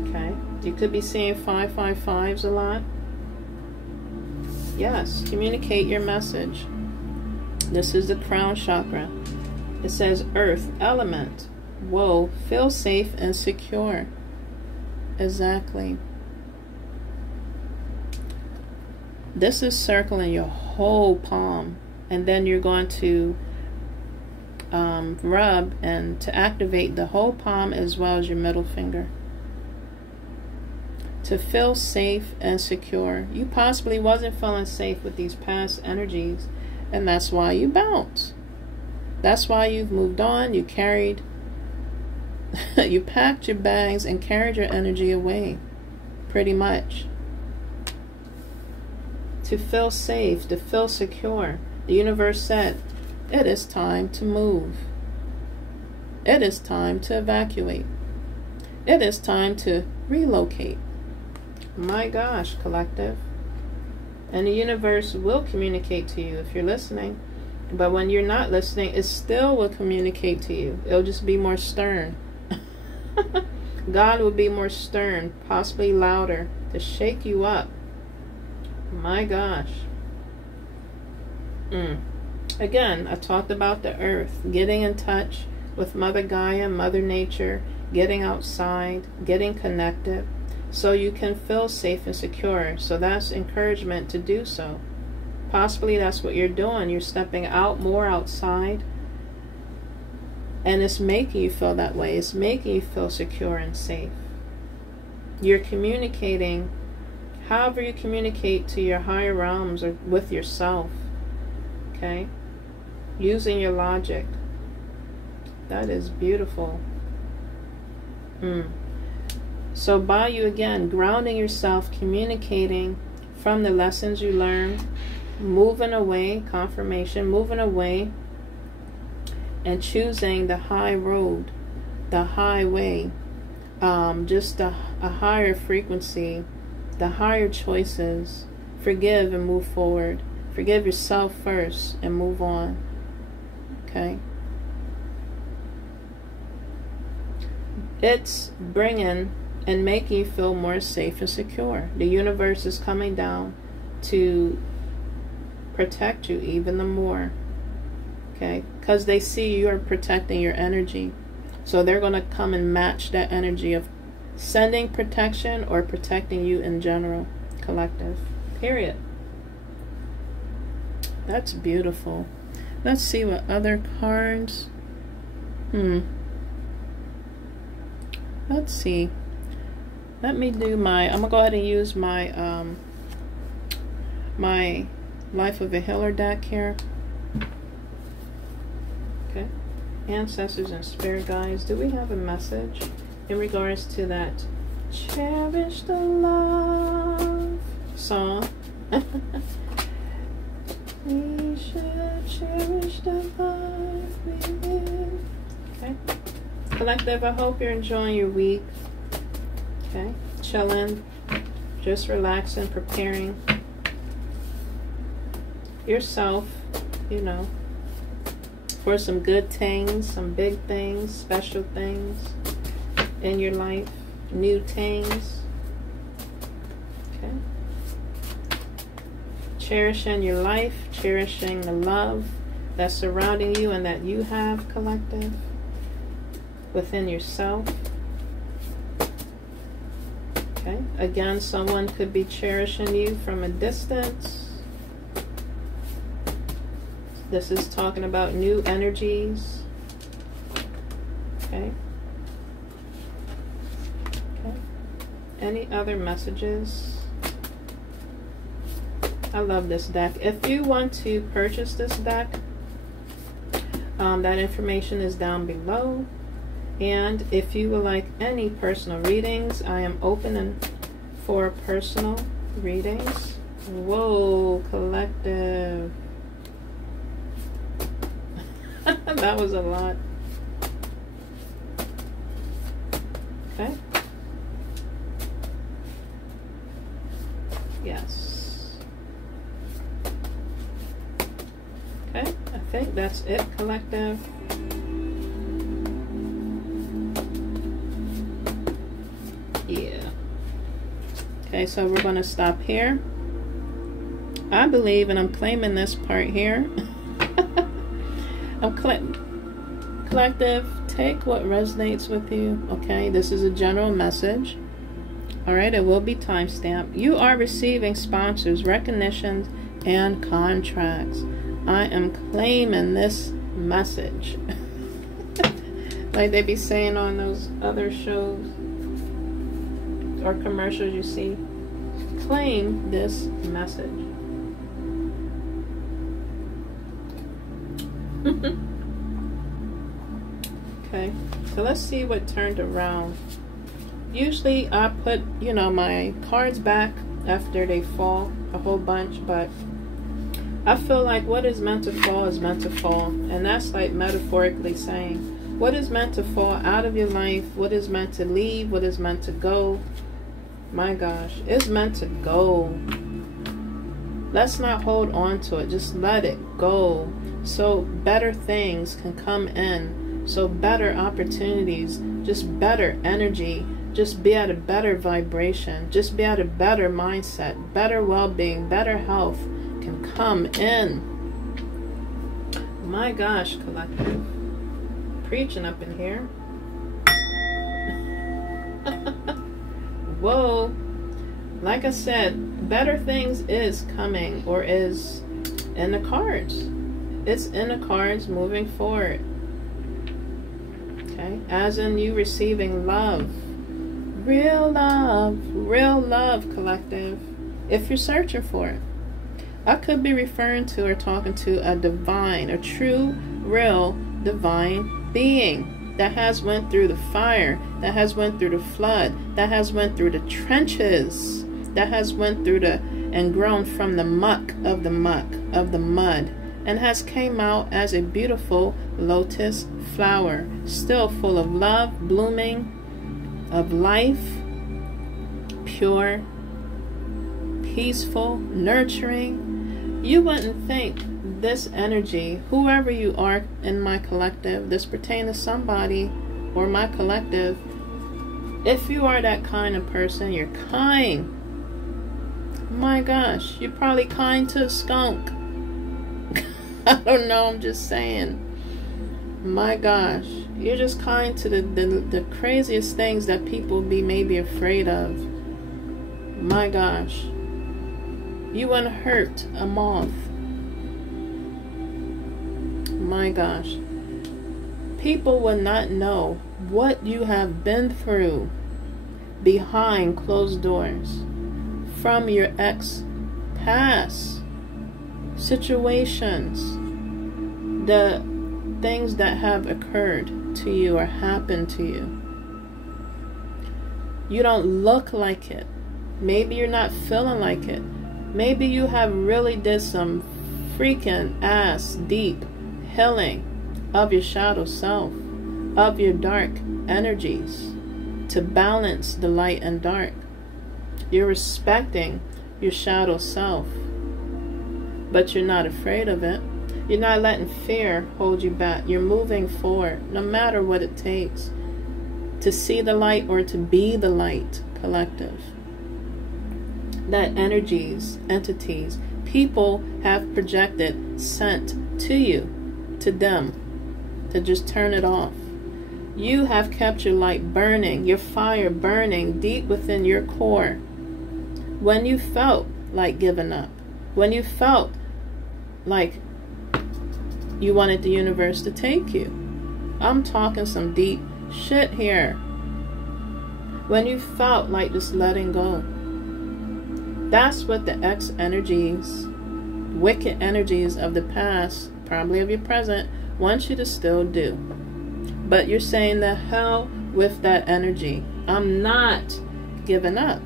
Okay, You could be seeing 555s a lot. Yes, communicate your message. This is the crown chakra. It says earth, element. Whoa, feel safe and secure. Exactly. This is circling your whole palm. And then you're going to rub and to activate the whole palm as well as your middle finger. To feel safe and secure. You possibly wasn't feeling safe with these past energies, and that's why you bounce. That's why you've moved on. You carried, you packed your bags and carried your energy away, pretty much. To feel safe, to feel secure. The universe said, it is time to move. It is time to evacuate. It is time to relocate. My gosh, collective. And the universe will communicate to you if you're listening. But when you're not listening, it still will communicate to you. It'll just be more stern. God will be more stern, possibly louder, to shake you up. My gosh. Again, I talked about the earth, getting in touch with Mother Gaia, Mother Nature, getting outside, getting connected, so you can feel safe and secure. So that's encouragement to do so. Possibly that's what you're doing. You're stepping out more outside, and it's making you feel that way. It's making you feel secure and safe. You're communicating, however you communicate to your higher realms or with yourself. Okay? Using your logic. That is beautiful. So by you, again, grounding yourself, communicating from the lessons you learned, moving away, confirmation, moving away, and choosing the high road, the highway, just a higher frequency, the higher choices. Forgive and move forward. Forgive yourself first and move on. Okay? It's bringing and making you feel more safe and secure. The universe is coming down to protect you even the more. Okay? Because they see you're protecting your energy. So they're going to come and match that energy of sending protection or protecting you in general. Collective. Period. That's beautiful. Let's see what other cards. Let's see. Let me do my, I'm going to go ahead and use my, my Life of a Healer deck here. Okay. Ancestors and spirit guides. Do we have a message in regards to that Cherish the Love song? We should cherish the life we live. Okay. Collective, I hope you're enjoying your week. Okay. Chilling. Just relaxing, preparing yourself, you know, for some good things, some big things, special things in your life. New things. Okay. Cherishing your life, cherishing the love that's surrounding you and that you have, collective, within yourself. Okay. Again, someone could be cherishing you from a distance. This is talking about new energies. Okay. Okay. Any other messages? I love this deck. If you want to purchase this deck, that information is down below. And if you would like any personal readings, I am open for personal readings. Whoa, collective. That was a lot. Okay. Yes. Okay, I think that's it, collective. Yeah. Okay, so we're going to stop here. I believe, and I'm claiming this part here. Collective, take what resonates with you. Okay, this is a general message. All right, it will be timestamped. You are receiving sponsors, recognitions, and contracts. I am claiming this message. Like they be saying on those other shows or commercials you see. Claim this message. Okay, so let's see what turned around. Usually I put, you know, my cards back after they fall a whole bunch, but I feel like what is meant to fall is meant to fall. And that's like metaphorically saying what is meant to fall out of your life, what is meant to leave, what is meant to go. My gosh, it's meant to go. Let's not hold on to it. Just let it go. So better things can come in. So better opportunities, just better energy, just be at a better vibration, just be at a better mindset, better well-being, better health can come in. My gosh, collective. Preaching up in here. Whoa. Like I said, better things is coming, or is in the cards. It's in the cards moving forward. Okay, as in you receiving love. Real love, collective. If you're searching for it. I could be referring to or talking to a divine, a true, real, divine being that has went through the fire, that has went through the flood, that has went through the trenches, that has went through the and grown from the muck, of the mud, and has came out as a beautiful lotus flower, still full of love, blooming, of life, pure, peaceful, nurturing. You wouldn't think this energy, whoever you are in my collective, this pertains to somebody or my collective. If you are that kind of person, you're kind. My gosh, you're probably kind to a skunk. I don't know, I'm just saying. My gosh, you're just kind to the craziest things that people be maybe afraid of. My gosh. You wouldn't hurt a moth. My gosh. People would not know what you have been through behind closed doors from your ex-past situations, the things that have occurred to you or happened to you. You don't look like it. Maybe you're not feeling like it. Maybe you have really did some freaking ass deep healing of your shadow self, of your dark energies, to balance the light and dark. You're respecting your shadow self, but you're not afraid of it. You're not letting fear hold you back. You're moving forward, no matter what it takes, to see the light or to be the light, collective. That energies, entities, people have projected, sent to you, to them, to just turn it off. You have kept your light burning, your fire burning deep within your core. When you felt like giving up, when you felt like you wanted the universe to take you. I'm talking some deep shit here. When you felt like just letting go. That's what the X energies, wicked energies of the past, probably of your present, want you to still do. But you're saying the hell with that energy. I'm not giving up.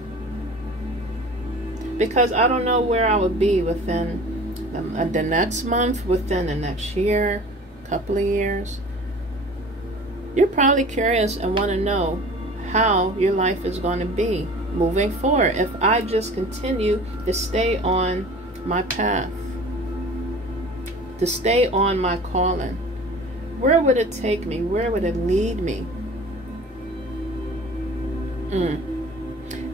Because I don't know where I would be within the next month, within the next year, couple of years. You're probably curious and want to know how your life is going to be moving forward if I just continue to stay on my path, to stay on my calling. Where would it take me? Where would it lead me?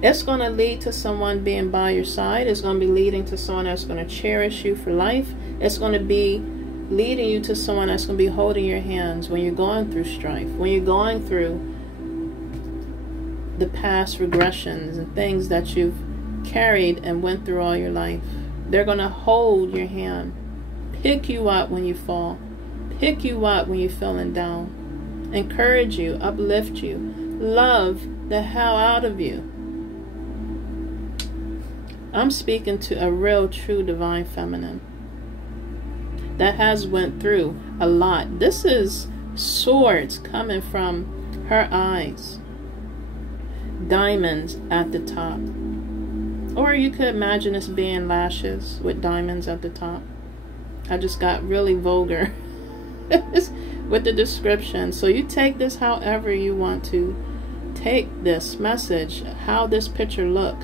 It's going to lead to someone being by your side. It's going to be leading to someone that's going to cherish you for life. It's going to be leading you to someone that's going to be holding your hands when you're going through strife, when you're going through the past regressions and things that you've carried and went through all your life. They're going to hold your hand, pick you up when you fall, pick you up when you're feeling down, encourage you, uplift you, love the hell out of you. I'm speaking to a real, true, divine feminine that has went through a lot. This is swords coming from her eyes, diamonds at the top. Or you could imagine this being lashes with diamonds at the top. I just got really vulgar with the description. So you take this however you want to take this message, how this picture look.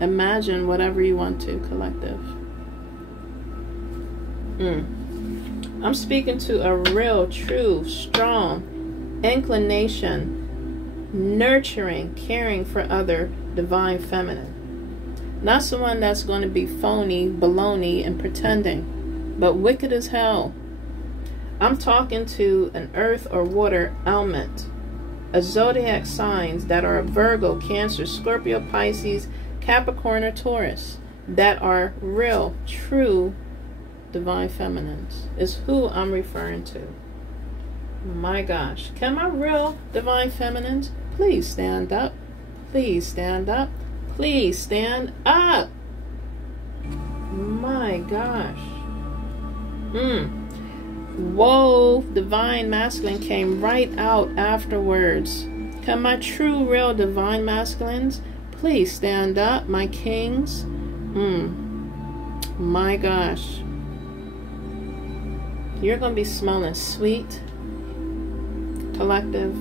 Imagine whatever you want to, collective. I'm speaking to a real, true, strong inclination, nurturing, caring for other divine feminine. Not someone that's going to be phony, baloney, and pretending, but wicked as hell. I'm talking to an earth or water element, a zodiac signs that are Virgo, Cancer, Scorpio, Pisces, Capricorn, or Taurus, that are real, true, divine feminines, is who I'm referring to. My gosh. Can my real divine feminines please stand up? Please stand up. Please stand up. My gosh. Whoa, divine masculine came right out afterwards. Can my true, real divine masculines please stand up, my kings? My gosh. You're going to be smelling sweet, collective.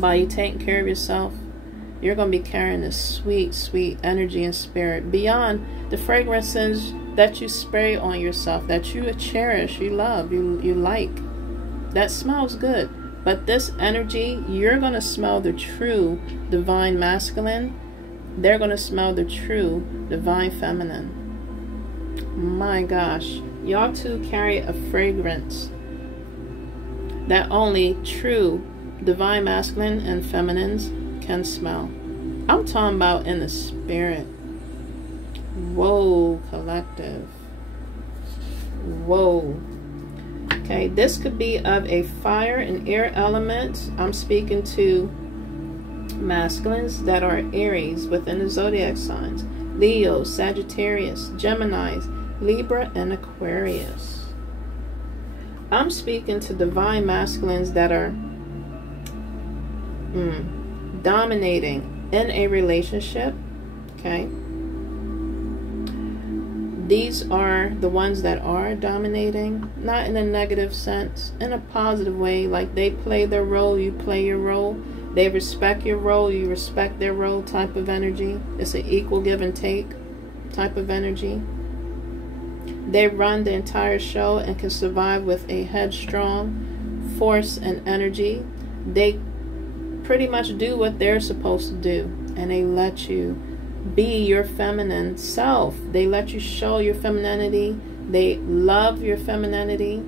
By you taking care of yourself, you're going to be carrying this sweet, sweet energy and spirit beyond the fragrances that you spray on yourself, that you cherish, you love, you like. That smells good. But this energy, you're going to smell the true divine masculine. They're going to smell the true divine feminine. My gosh. Y'all two carry a fragrance that only true divine masculine and feminines can smell. I'm talking about in the spirit. Whoa, collective. Whoa. Okay, this could be of a fire and air element. I'm speaking to masculines that are Aries within the zodiac signs. Leo, Sagittarius, Geminis, Libra, and Aquarius. I'm speaking to divine masculines that are dominating in a relationship. Okay. These are the ones that are dominating, not in a negative sense, in a positive way, like they play their role, you play your role. They respect your role, you respect their role type of energy. It's an equal give and take type of energy. They run the entire show and can survive with a headstrong force and energy. They pretty much do what they're supposed to do, and they let you be your feminine self. They let you show your femininity. They love your femininity.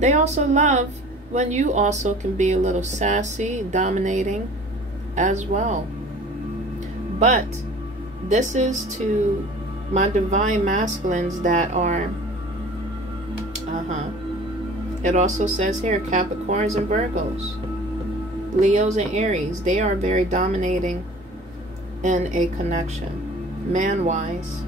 They also love when you also can be a little sassy, dominating as well. But this is to my divine masculines that are it also says here Capricorns and Virgos, Leos and Aries. They are very dominating in a connection, man-wise.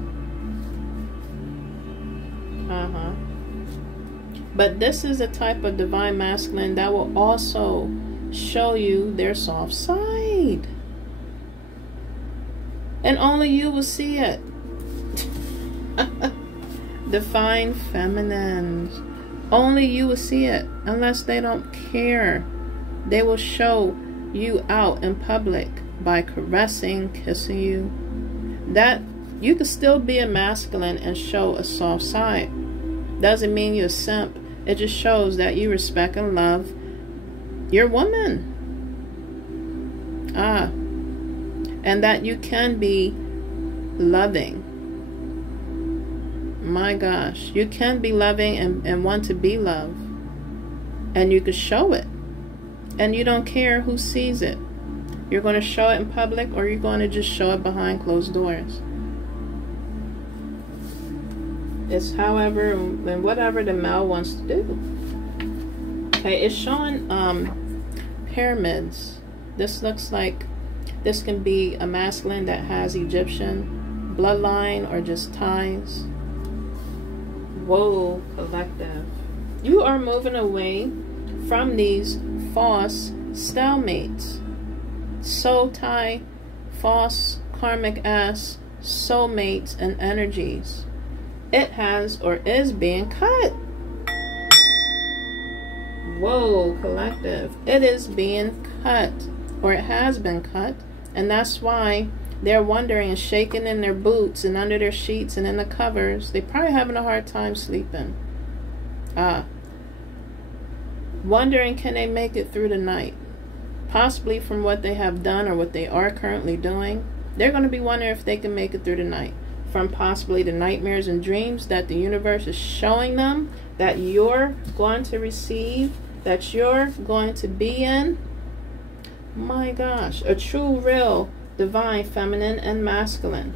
But this is a type of divine masculine that will also show you their soft side, and only you will see it. Divine feminines, only you will see it, unless they don't care. They will show you out in public by caressing, kissing you. That you can still be a masculine and show a soft side. Doesn't mean you're a simp. It just shows that you respect and love your woman. and that you can be loving. My gosh, you can be loving and want to be loved, and you can show it, and you don't care who sees it. You're going to show it in public, or you're going to just show it behind closed doors. It's however and whatever the male wants to do. Okay, it's showing pyramids. This looks like this can be a masculine that has Egyptian bloodline or just ties. Whoa, collective. You are moving away from these false stalemates. Soul tie, false karmic ass soulmates and energies. It has or is being cut. Whoa, collective. It is being cut, or it has been cut, and that's why they're wondering and shaking in their boots and under their sheets and in the covers. They're probably having a hard time sleeping. Wondering, can they make it through the night? Possibly from what they have done or what they are currently doing. They're going to be wondering if they can make it through the night. From possibly the nightmares and dreams that the universe is showing them that you're going to receive, that you're going to be in. My gosh, a true, real, divine, feminine, and masculine.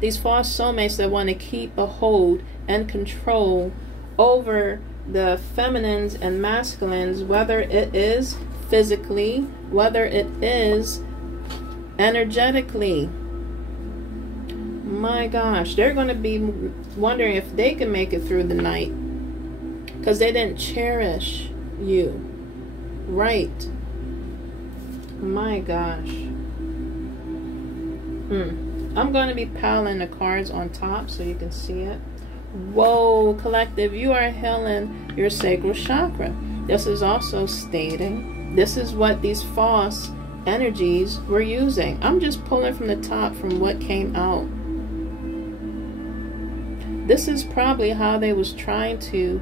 These false soulmates that want to keep a hold and control over the feminines and masculines, whether it is physically, whether it is energetically. My gosh, they're going to be wondering if they can make it through the night because they didn't cherish you. Right. My gosh. I'm going to be piling the cards on top so you can see it. Whoa, collective, you are healing your sacral chakra. This is also stating, this is what these false energies were using. I'm just pulling from the top from what came out. This is probably how they was trying to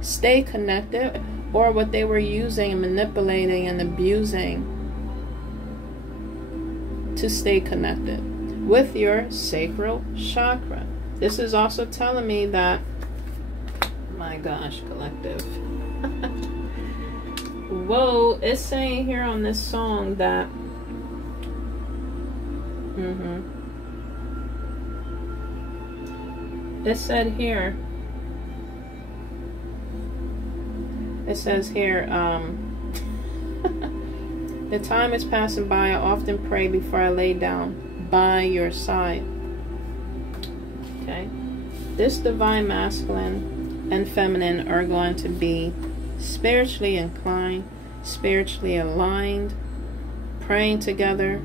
stay connected, or what they were using and manipulating and abusing to stay connected with your sacral chakra. This is also telling me that, my gosh, collective. Whoa, it's saying here on this song that it said here, it says here, the time is passing by. I often pray before I lay down by your side. Okay, this divine masculine and feminine are going to be spiritually inclined, spiritually aligned, praying together.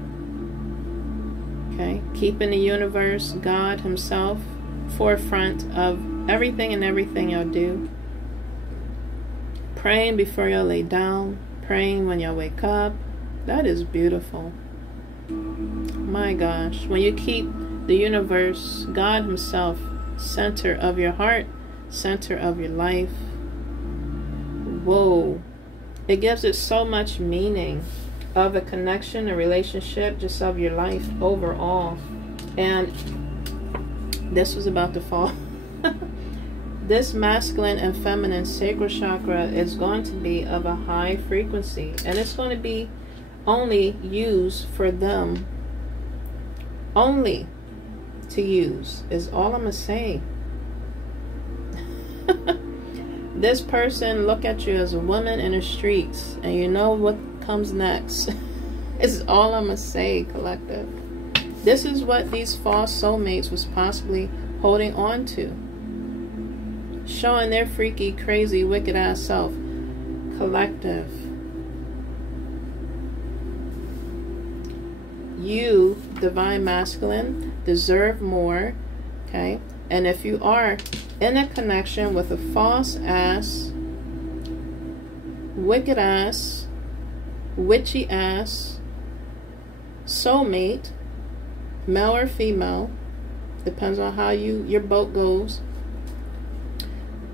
Okay, keeping the universe, God himself, forefront of everything and everything you'll do. Praying before you'll lay down, praying when you'll wake up. That is beautiful. My gosh, when you keep the universe, God himself, center of your heart, center of your life. Whoa, it gives it so much meaning of a connection, a relationship, just of your life overall. And this was about to fall. This masculine and feminine sacral chakra is going to be of a high frequency, and it's going to be only used for them. Only to use is all I'm going to say. This person look at you as a woman in the streets, and you know what comes next. Is all I'm going to say, collective. This is what these false soulmates was possibly holding on to. Showing their freaky, crazy, wicked ass self. Collective. You, divine masculine, deserve more. Okay? And if you are in a connection with a false ass, wicked ass, witchy ass soulmate, male or female, depends on how your boat goes,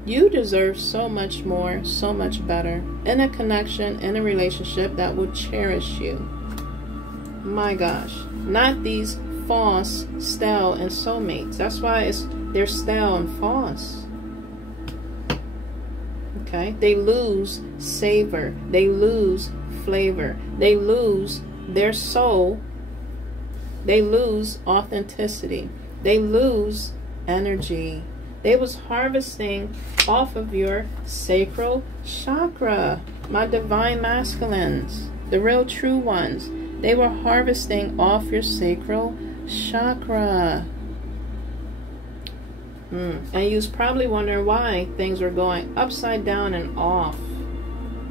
you deserve so much more, so much better, in a connection, in a relationship that will cherish you. My gosh. Not these false, stale, and soulmates. That's why they're stale and false. Okay? They lose savor. They lose flavor. They lose their soul. They lose authenticity. They lose energy. They was harvesting off of your sacral chakra. My divine masculines, the real true ones, they were harvesting off your sacral chakra. And you was probably wondering why things were going upside down and off.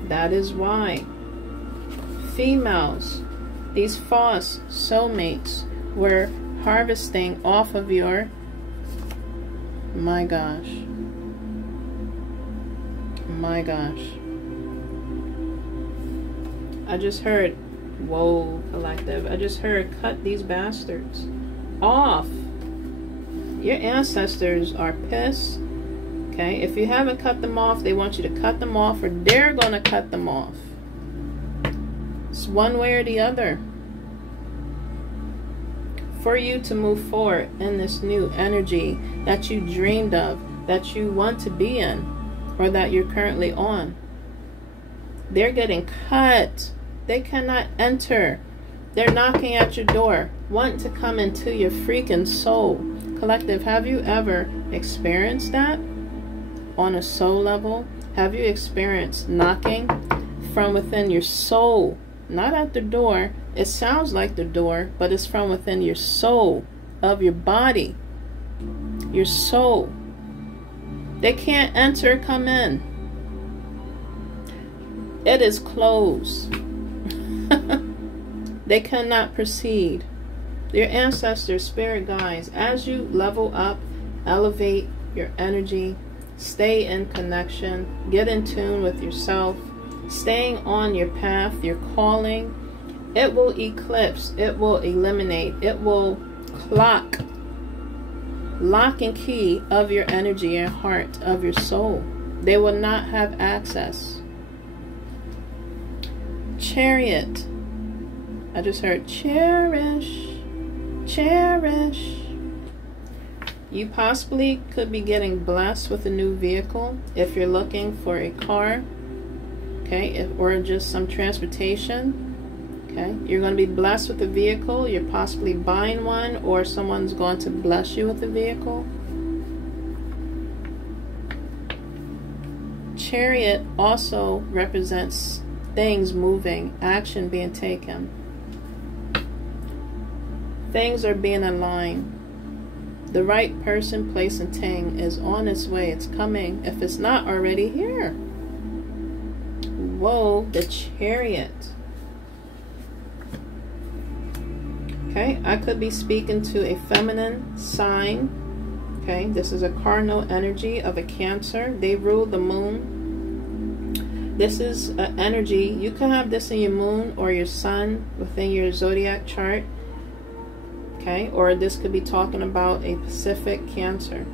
That is why. Females, these false soulmates, were harvesting off of your, my gosh. My gosh. I just heard, whoa, collective. I just heard, cut these bastards off. Your ancestors are pissed. Okay, if you haven't cut them off, they want you to cut them off, or they're going to cut them off. It's one way or the other. For you to move forward in this new energy that you dreamed of, that you want to be in, or that you're currently on. They're getting cut. They cannot enter. They're knocking at your door, wanting to come into your freaking soul. Collective, have you ever experienced that on a soul level? Have you experienced knocking from within your soul? Not at the door. It sounds like the door, but it's from within your soul of your body. Your soul. They can't enter, come in. It is closed. They cannot proceed. Your ancestors, spirit guides, as you level up, elevate your energy, stay in connection, get in tune with yourself, staying on your path, your calling, it will eclipse, it will eliminate, it will lock and key of your energy, your heart, of your soul. They will not have access. Chariot. I just heard cherish, cherish. You possibly could be getting blessed with a new vehicle if you're looking for a car, okay, or just some transportation. Okay, you're going to be blessed with a vehicle. You're possibly buying one, or someone's going to bless you with a vehicle. Chariot also represents things moving, action being taken. Things are being aligned. The right person, place, and thing is on its way. It's coming, if it's not already here. Whoa, the Chariot. Okay, I could be speaking to a feminine sign. Okay, this is a cardinal energy of a Cancer. They rule the moon. This is an energy. You can have this in your moon or your sun within your zodiac chart. Okay, or this could be talking about a Pacific Cancer.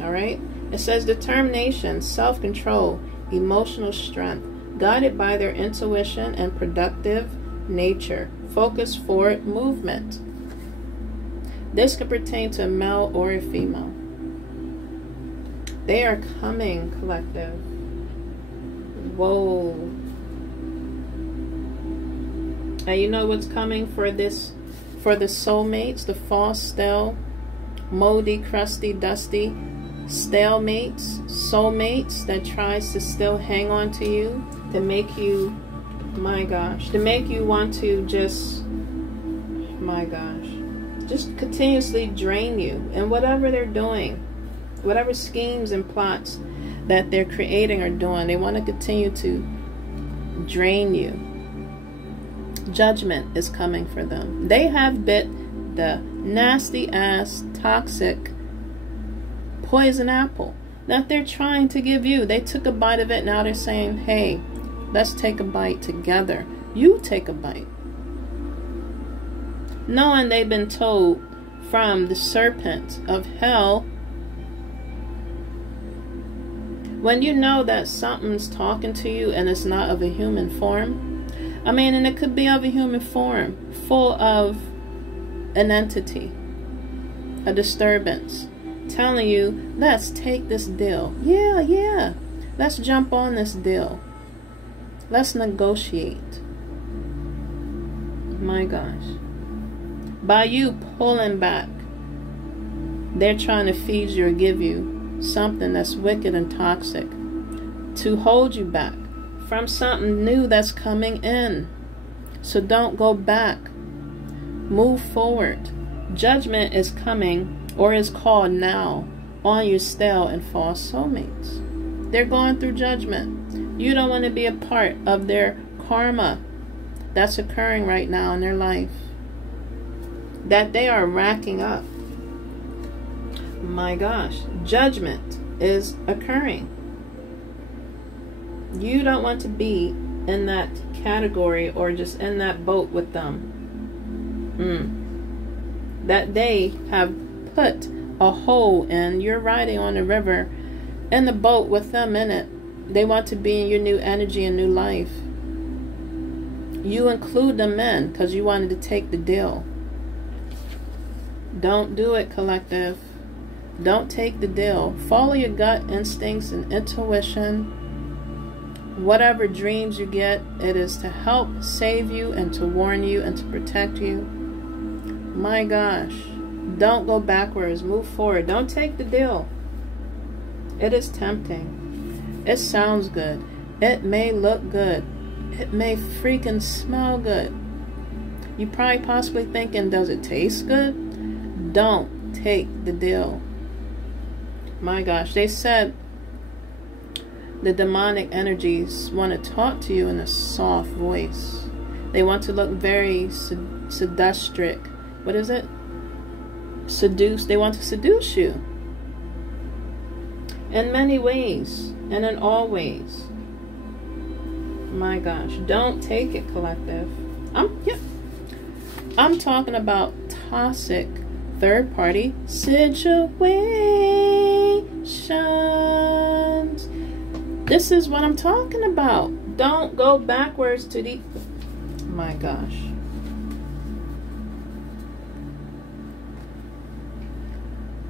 Alright, it says determination, self-control, emotional strength, guided by their intuition and productive nature. Focus forward movement. This could pertain to a male or a female. They are coming, collective. Whoa. And you know what's coming for this? For the soulmates, the false, stale, moldy, crusty, dusty, stalemates, soulmates that tries to still hang on to you, to make you, my gosh, to make you want to just, my gosh, just continuously drain you. And whatever they're doing, whatever schemes and plots that they're creating or doing, they want to continue to drain you. Judgment is coming for them. They have bit the nasty ass toxic poison apple that they're trying to give you. They took a bite of it. Now they're saying, hey, let's take a bite together. You take a bite. Knowing they've been told from the serpent of hell, when you know that something's talking to you and it's not of a human form, I mean, and it could be of a human form, full of an entity, a disturbance, telling you, let's take this deal. Yeah, let's jump on this deal. Let's negotiate. My gosh. By you pulling back, they're trying to feed you or give you something that's wicked and toxic to hold you back from something new that's coming in. So don't go back. Move forward. Judgment is coming, or is called now, on your stale and false soulmates. They're going through judgment. You don't want to be a part of their karma that's occurring right now in their life, that they are racking up. My gosh, judgment is occurring. You don't want to be in that category or just in that boat with them. That they have put a hole in. You're riding on the river in the boat with them in it. They want to be in your new energy and new life. You include them in because you wanted to take the deal. Don't do it, collective. Don't take the deal. Follow your gut instincts and intuition. Whatever dreams you get, it is to help save you and to warn you and to protect you. My gosh. Don't go backwards. Move forward. Don't take the deal. It is tempting. It sounds good. It may look good. It may freaking smell good. You probably possibly thinking, does it taste good? Don't take the deal. My gosh, they said the demonic energies want to talk to you in a soft voice. They want to look very seductric. What is it? Seduce. They want to seduce you in many ways and in all ways. My gosh, don't take it, collective. I'm talking about toxic third-party situations. This is what I'm talking about. Don't go backwards to the... My gosh.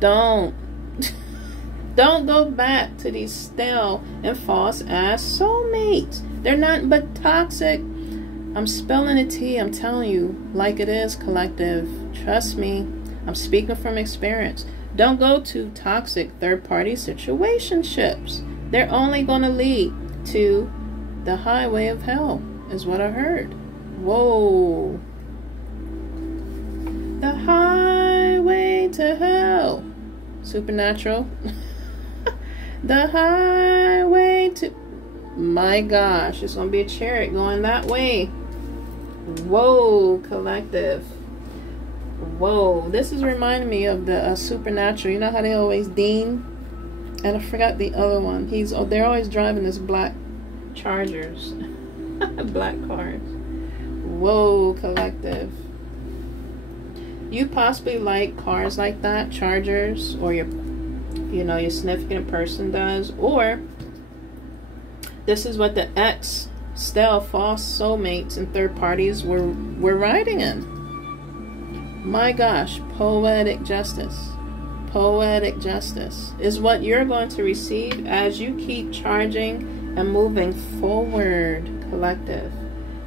Don't go back to these stale and false ass soulmates. They're nothing but toxic. I'm spilling the tea. I'm telling you like it is, collective. Trust me. I'm speaking from experience. Don't go to toxic third-party situationships. They're only going to lead to the highway of hell, is what I heard. Whoa. The highway to hell. Supernatural. The highway to... My gosh, it's going to be a chariot going that way. Whoa, collective. Whoa, this is reminding me of the Supernatural. You know how they always Dean? And I forgot the other one. They're always driving this black Chargers. Black cars. Whoa, collective. You possibly like cars like that, Chargers, or your significant person does, or this is what the ex stale false soulmates and third parties were riding in. My gosh, poetic justice. Poetic justice is what you're going to receive as you keep charging and moving forward, collective.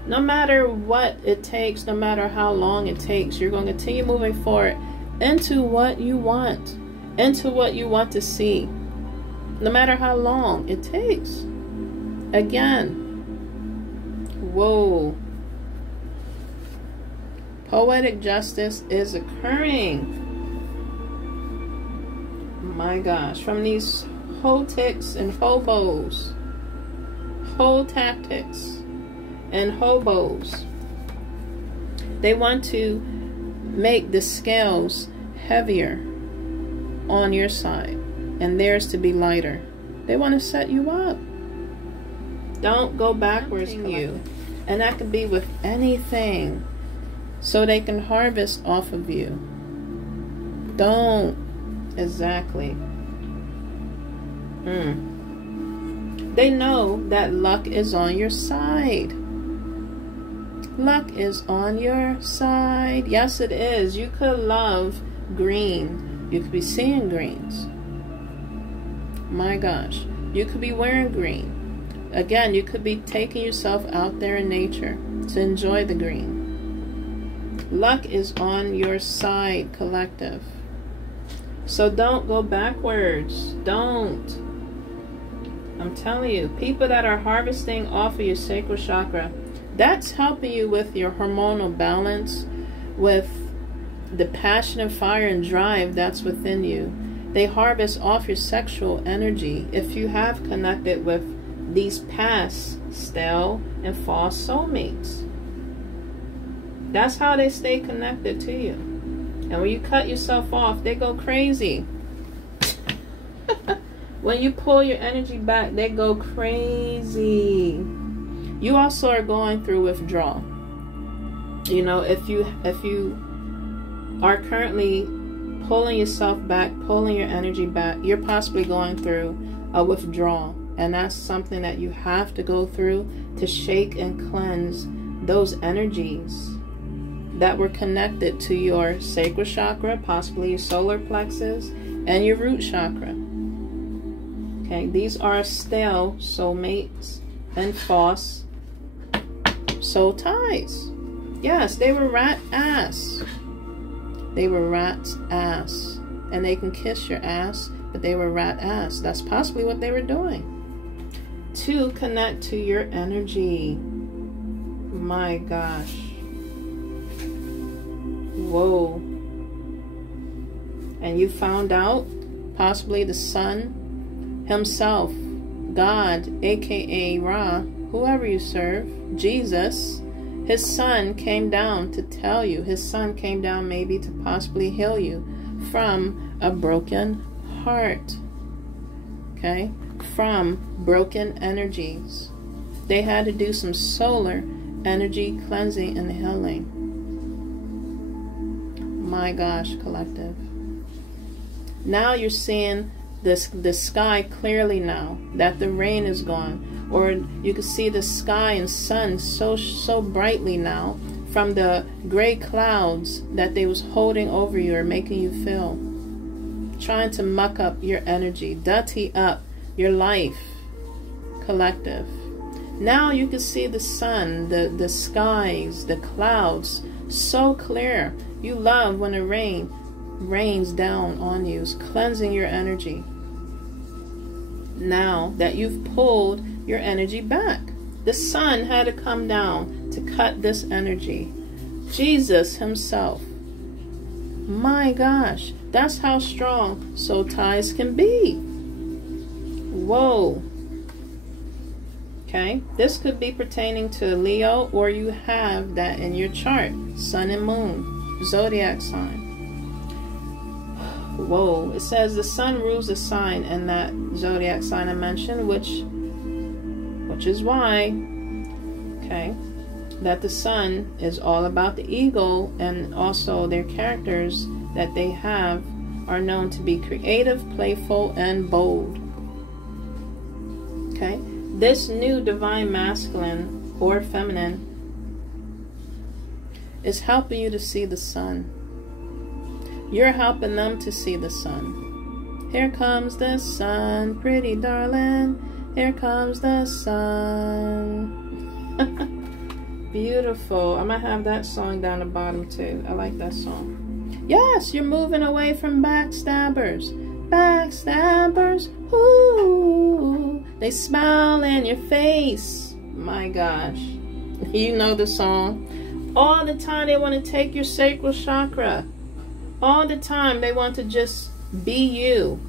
No matter what it takes, no matter how long it takes, you're going to continue moving forward into what you want, into what you want to see, no matter how long it takes. Again, whoa. Poetic justice is occurring. My gosh, from these hotics and hobos, whole tactics and hobos, they want to make the scales heavier on your side and theirs to be lighter. They want to set you up. Don't go backwards, you. And that could be with anything, so they can harvest off of you. Don't. Exactly. They know that luck is on your side. Luck is on your side. Yes, it is. You could love green. You could be seeing greens. My gosh. You could be wearing green. Again, you could be taking yourself out there in nature to enjoy the green. Luck is on your side, collective. So don't go backwards. Don't. I'm telling you, people that are harvesting off of your sacral chakra, that's helping you with your hormonal balance, with the passion and fire and drive that's within you. They harvest off your sexual energy if you have connected with these past stale and false soulmates. That's how they stay connected to you. And when you cut yourself off, they go crazy. When you pull your energy back, they go crazy. You also are going through withdrawal. You know, if you are currently pulling yourself back, pulling your energy back, you're possibly going through a withdrawal. And that's something that you have to go through to shake and cleanse those energies that were connected to your sacral chakra, possibly your solar plexus, and your root chakra. Okay, these are stale soulmates and false soul ties. Yes, they were rat ass. They were rat's ass. And they can kiss your ass, but they were rat ass. That's possibly what they were doing. To connect to your energy. My gosh. Whoa. And you found out possibly the sun himself, God, aka Ra, whoever you serve, Jesus, his son came down to tell you. His son came down maybe to possibly heal you from a broken heart. Okay? From broken energies. They had to do some solar energy cleansing and healing. My gosh, collective. Now you're seeing the sky clearly now that the rain is gone. Or you can see the sky and sun so brightly now from the gray clouds that they was holding over you or making you feel. Trying to muck up your energy, dirty up your life, collective. Now you can see the sun, the skies, the clouds so clear. You love when the rain rains down on you, it's cleansing your energy. Now that you've pulled your energy back, the sun had to come down to cut this energy. Jesus himself. My gosh, that's how strong soul ties can be. Whoa. Okay, this could be pertaining to Leo, or you have that in your chart, sun and moon, zodiac sign. Whoa, it says the sun rules the sign in that zodiac sign I mentioned, which is why, okay, that the sun is all about the ego, and also their characters that they have are known to be creative, playful, and bold. Okay, this new divine masculine or feminine is helping you to see the sun. You're helping them to see the sun. Here comes the sun, pretty darling. Here comes the sun. Beautiful. I'm going to have that song down the bottom too. I like that song. Yes, you're moving away from backstabbers. Backstabbers. Ooh. They smile in your face. My gosh. You know the song. All the time they want to take your sacral chakra. All the time they want to just be you.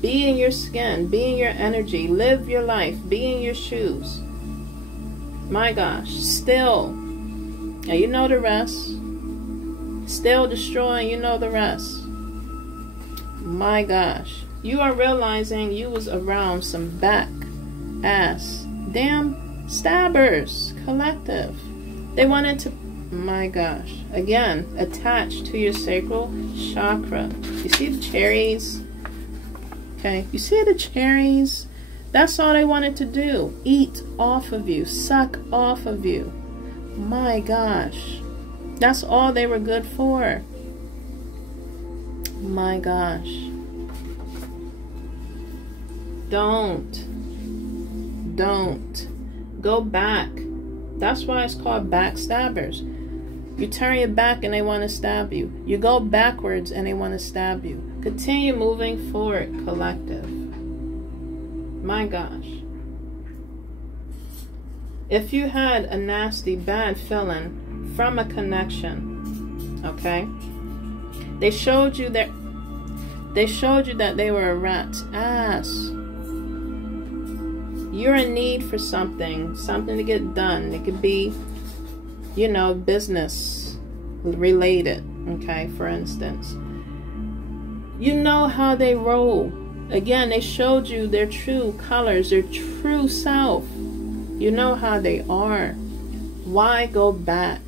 Be in your skin. Be in your energy. Live your life. Be in your shoes. My gosh. Still. And you know the rest. Still destroying. You know the rest. My gosh. You are realizing you was around some back ass damn stabbers. Collective. They wanted to, my gosh, again, attached to your sacral chakra. You see the cherries? Okay, you see the cherries? That's all they wanted to do. Eat off of you, suck off of you, My gosh. That's all they were good for. My gosh. Don't go back. That's why it's called backstabbers. You turn your back and they want to stab you. You go backwards and they want to stab you. Continue moving forward, collective. My gosh. If you had a nasty, bad feeling from a connection, okay? They showed you that they were a rat's ass. You're in need for something to get done. It could be, you know, business related, okay, for instance. You know how they roll. Again, they showed you their true colors, their true self. You know how they are. Why go back?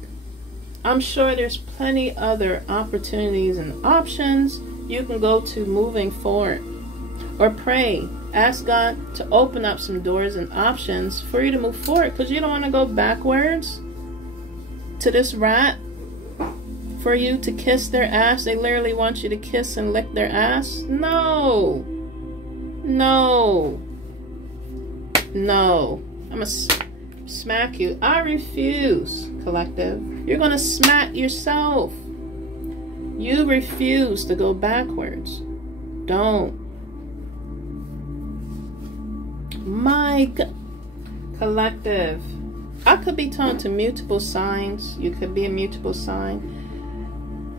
I'm sure there's plenty other opportunities and options you can go to moving forward. Or pray. Ask God to open up some doors and options for you to move forward. Because you don't want to go backwards to this rat for you to kiss their ass. They literally want you to kiss and lick their ass. No. No. No. I'm going to smack you. I refuse, collective. You're going to smack yourself. You refuse to go backwards. Don't. My God. Collective. I could be talking to mutable signs. You could be a mutable sign.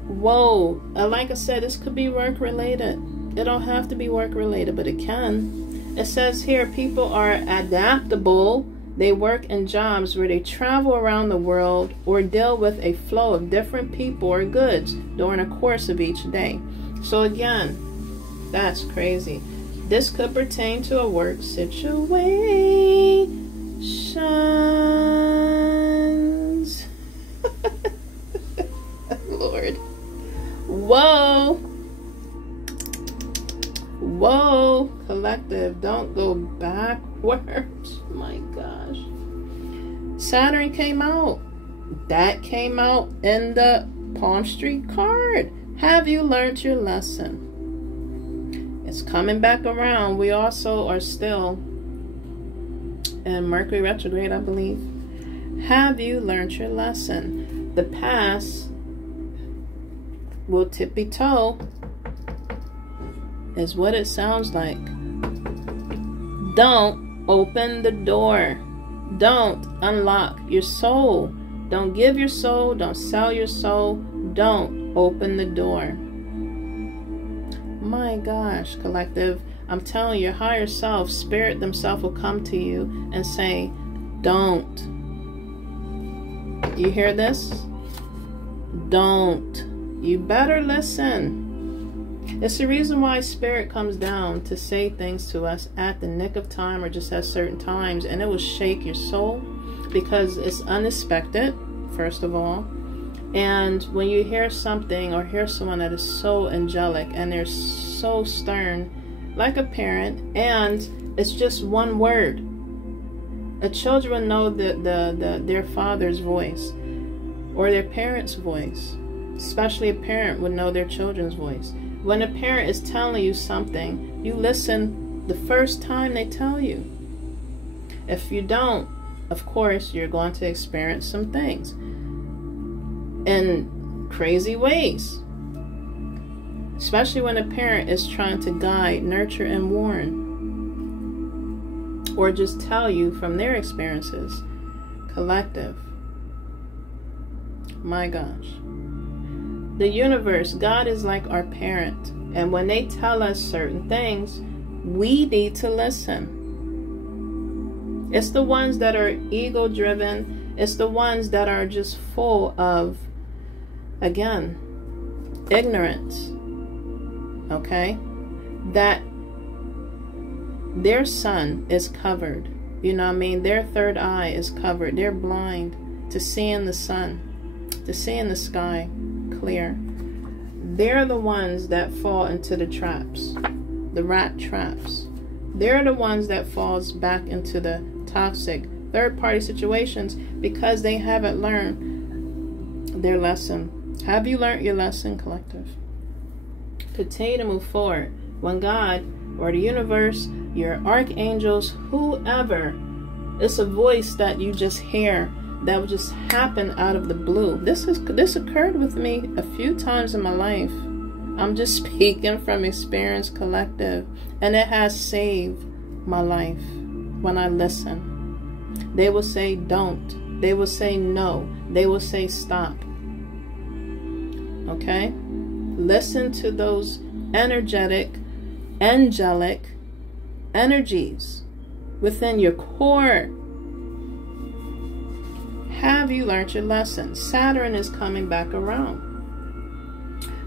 Whoa. Like I said, this could be work related. It don't have to be work related, but it can. It says here, people are adaptable. They work in jobs where they travel around the world or deal with a flow of different people or goods during the course of each day. So again, that's crazy. This could pertain to a work situations. Lord. Whoa. Whoa, collective, don't go backwards. My gosh. Saturn came out. That came out in the Palm Street card. Have you learned your lesson? It's coming back around. We also are still in Mercury retrograde, I believe. Have you learned your lesson? The past will tippy toe. Is what it sounds like. Don't open the door. Don't unlock your soul. Don't give your soul. Don't sell your soul. Don't open the door. My gosh, collective. I'm telling you, your higher self, spirit themselves will come to you and say, don't. You hear this? Don't. You better listen. It's the reason why spirit comes down to say things to us at the nick of time or just at certain times, and it will shake your soul because it's unexpected, first of all. And when you hear something or hear someone that is so angelic and they're so stern, like a parent, and it's just one word, a children know their father's voice or their parent's voice. Especially a parent would know their children's voice. When a parent is telling you something, you listen the first time they tell you. If you don't, of course, you're going to experience some things in crazy ways. Especially when a parent is trying to guide, nurture, and warn. Or just tell you from their experiences. Collective. My gosh. The universe, God is like our parent. And when they tell us certain things, we need to listen. It's the ones that are ego-driven. It's the ones that are just full of, again, ignorance. Okay? That their sun is covered. You know what I mean? Their third eye is covered. They're blind to seeing the sun, to seeing the sky clear. They're the ones that fall into the traps, the rat traps. They're the ones that falls back into the toxic third-party situations because they haven't learned their lesson. Have you learned your lesson, collective? Continue to move forward. When God or the universe, your archangels, whoever, it's a voice that you just hear that will just happen out of the blue. This occurred with me a few times in my life. I'm just speaking from experience, collective, and it has saved my life. When I listen, they will say don't, they will say no, they will say stop. Okay, listen to those angelic energies within your core. Have you learned your lesson? Saturn is coming back around.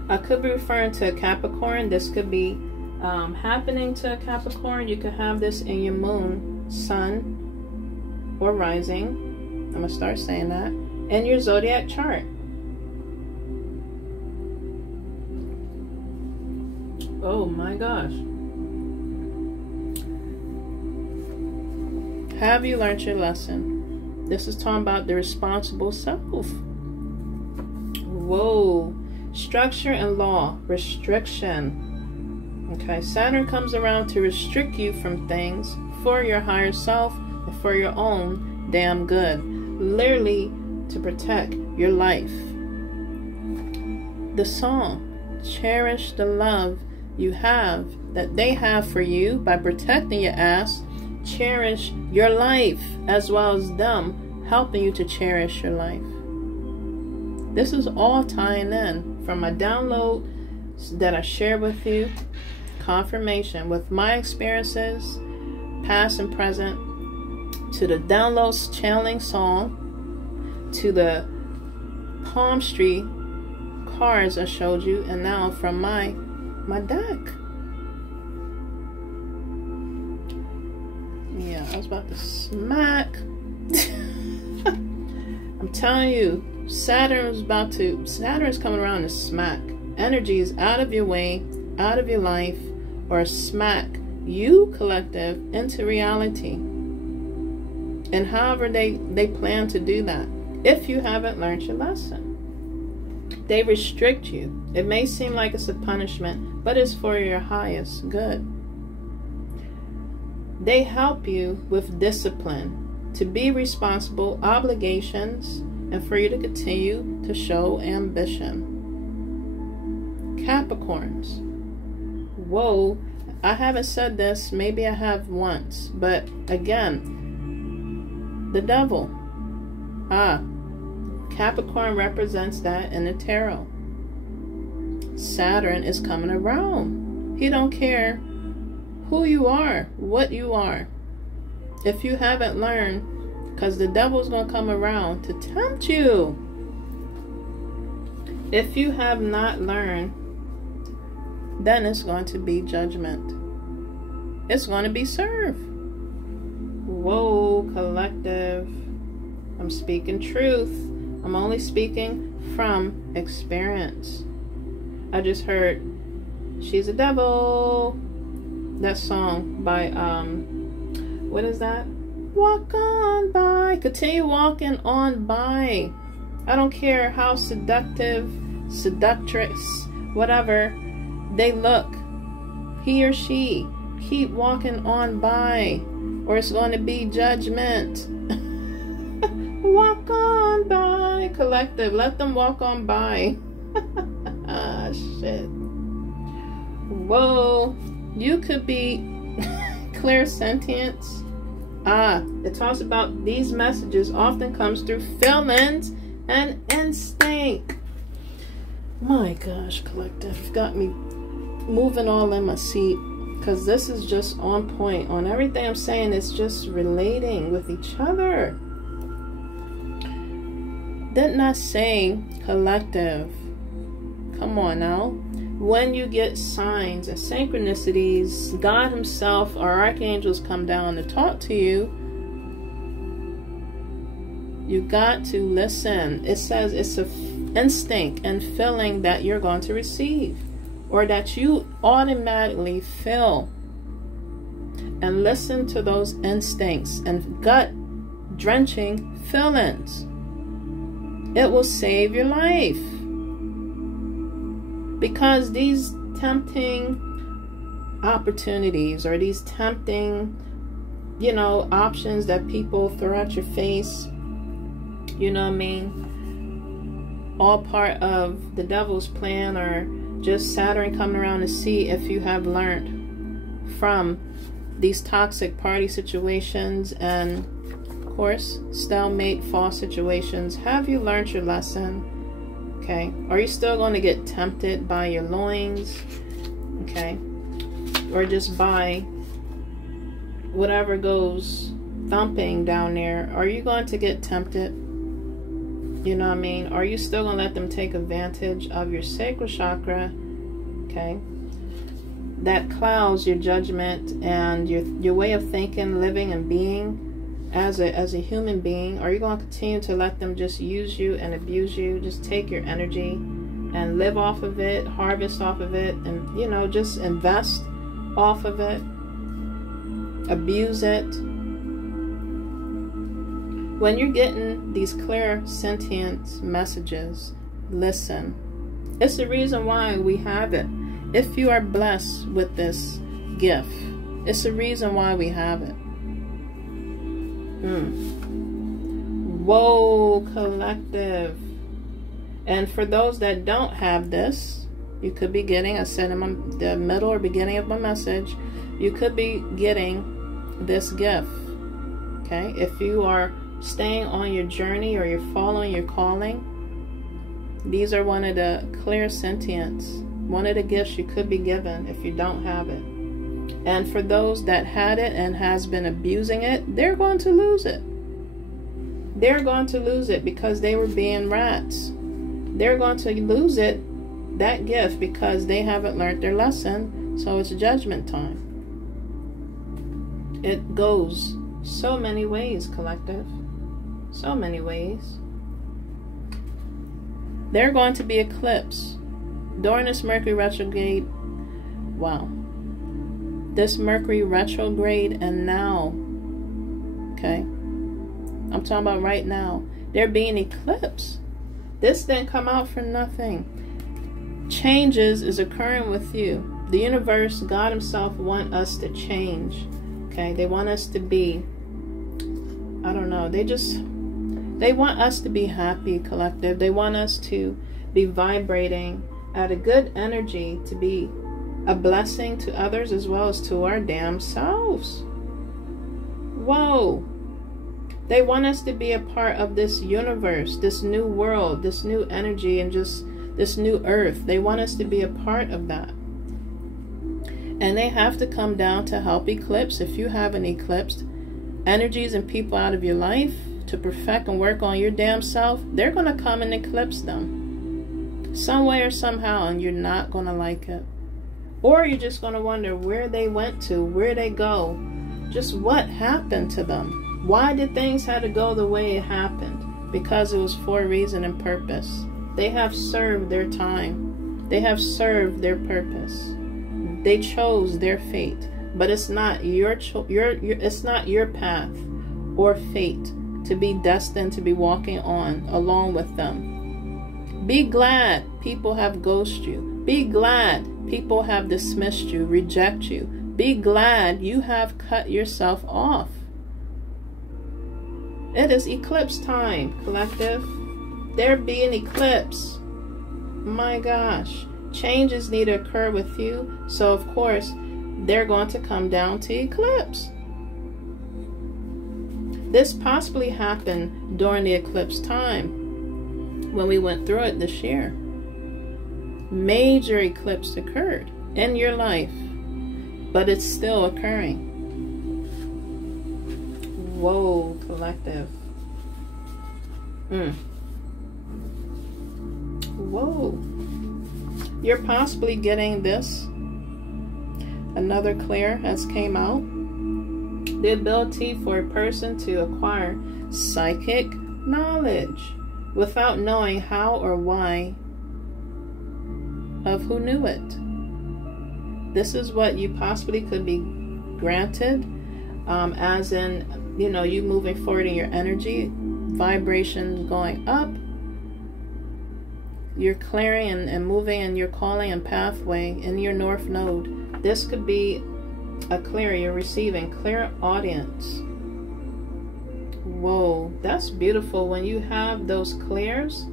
I could be referring to a Capricorn. This could be happening to a Capricorn. You could have this in your moon, sun, or rising. I'm going to start saying that. In your zodiac chart. Oh my gosh. Have you learned your lesson? This is talking about the responsible self. Whoa. Structure and law. Restriction. Okay, Saturn comes around to restrict you from things for your higher self and for your own damn good. Literally to protect your life. The song, cherish the love you have, that they have for you by protecting your ass. Cherish your life as well as them helping you to cherish your life. This is all tying in from my download that I share with you. Confirmation with my experiences, past and present, to the downloads channeling song, to the palm tree cards I showed you, and now from my deck. Yeah, I was about to smack. I'm telling you, Saturn is coming around to smack. Energy is out of your way, out of your life, or smack you, collective, into reality. And however they plan to do that, if you haven't learned your lesson. They restrict you. It may seem like it's a punishment, but it's for your highest good. They help you with discipline, to be responsible, obligations, and for you to continue to show ambition. Capricorns. Whoa, I haven't said this, maybe I have once, but again, the devil. Capricorn represents that in the tarot. Saturn is coming around. He don't care who you are, what you are. If you haven't learned, because the devil's going to come around to tempt you. If you have not learned, then it's going to be judgment. It's going to be served. Whoa, collective. I'm speaking truth. I'm only speaking from experience. I just heard She's a Devil. That song by, what is that? Walk on by. Continue walking on by. I don't care how seductive, seductress, whatever they look. He or she. Keep walking on by, or it's going to be judgment. Walk on by, collective. Let them walk on by. Ah, shit. Whoa. You could be clairsentience. It talks about these messages often comes through feelings and instinct. My gosh, collective. Got me moving all in my seat. Because this is just on point. On everything I'm saying, it's just relating with each other. Didn't I say collective? Come on now. When you get signs and synchronicities, God himself or archangels come down to talk to you, you got to listen. It says it's an instinct and feeling that you're going to receive, or that you automatically feel. And listen to those instincts and gut drenching feelings. It will save your life. Because these tempting opportunities, or these tempting, you know, options that people throw at your face, you know what I mean, all part of the devil's plan, or just Saturn coming around to see if you have learned from these toxic party situations and, of course, stalemate, false situations. Have you learned your lesson? Okay. Are you still going to get tempted by your loins? Okay. Or just by whatever goes thumping down there? Are you going to get tempted? You know what I mean? Are you still going to let them take advantage of your sacral chakra? Okay. That clouds your judgment and your way of thinking, living, and being as a human being. Are you going to continue to let them just use you and abuse you? Just take your energy and live off of it, harvest off of it, and, you know, just invest off of it, abuse it. When you're getting these clear sentient messages, listen. It's the reason why we have it. If you are blessed with this gift, it's the reason why we have it. Whoa, collective. And for those that don't have this, you could be getting, I said in the middle or beginning of my message, you could be getting this gift. Okay? If you are staying on your journey or you're following your calling, these are one of the clear sentience, one of the gifts you could be given if you don't have it. And for those that had it and has been abusing it, they're going to lose it. They're going to lose it because they were being rats. They're going to lose it, that gift, because they haven't learned their lesson. So it's judgment time. It goes so many ways, collective. So many ways. They're going to be eclipsed during this Mercury retrograde. Wow. This Mercury retrograde and now. Okay. I'm talking about right now. They're being eclipsed. This didn't come out for nothing. Changes is occurring with you. The universe, God himself, want us to change. Okay. They want us to be, I don't know. They want us to be happy, collective. They want us to be vibrating at a good energy, to be a blessing to others as well as to our damn selves. Whoa. They want us to be a part of this universe, this new world, this new energy, and just this new earth. They want us to be a part of that. And they have to come down to help eclipse, if you haven't eclipsed, energies and people out of your life to perfect and work on your damn self. They're going to come and eclipse them some way or somehow, and you're not going to like it. Or you're just going to wonder where they went to, where they go, just what happened to them. Why did things have to go the way it happened? Because it was for a reason and purpose. They have served their time. They have served their purpose. They chose their fate. But it's not it's not your path or fate to be destined to be walking on along with them. Be glad people have ghosted you. Be glad people have dismissed you, reject you. Be glad you have cut yourself off. It is eclipse time, collective. There be an eclipse. My gosh. Changes need to occur with you. So, of course, they're going to come down to eclipse. This possibly happened during the eclipse time when we went through it this year. Major eclipse occurred in your life, but it's still occurring. Whoa, collective. Whoa. You're possibly getting this. Another clear has came out. The ability for a person to acquire psychic knowledge without knowing how or why of who knew it. This is what you possibly could be granted, as in you know, you moving forward in your energy, vibrations going up. You're clearing and moving in your calling and pathway in your north node. This could be a clear, you're receiving clear audience. Whoa, that's beautiful. When you have those clears,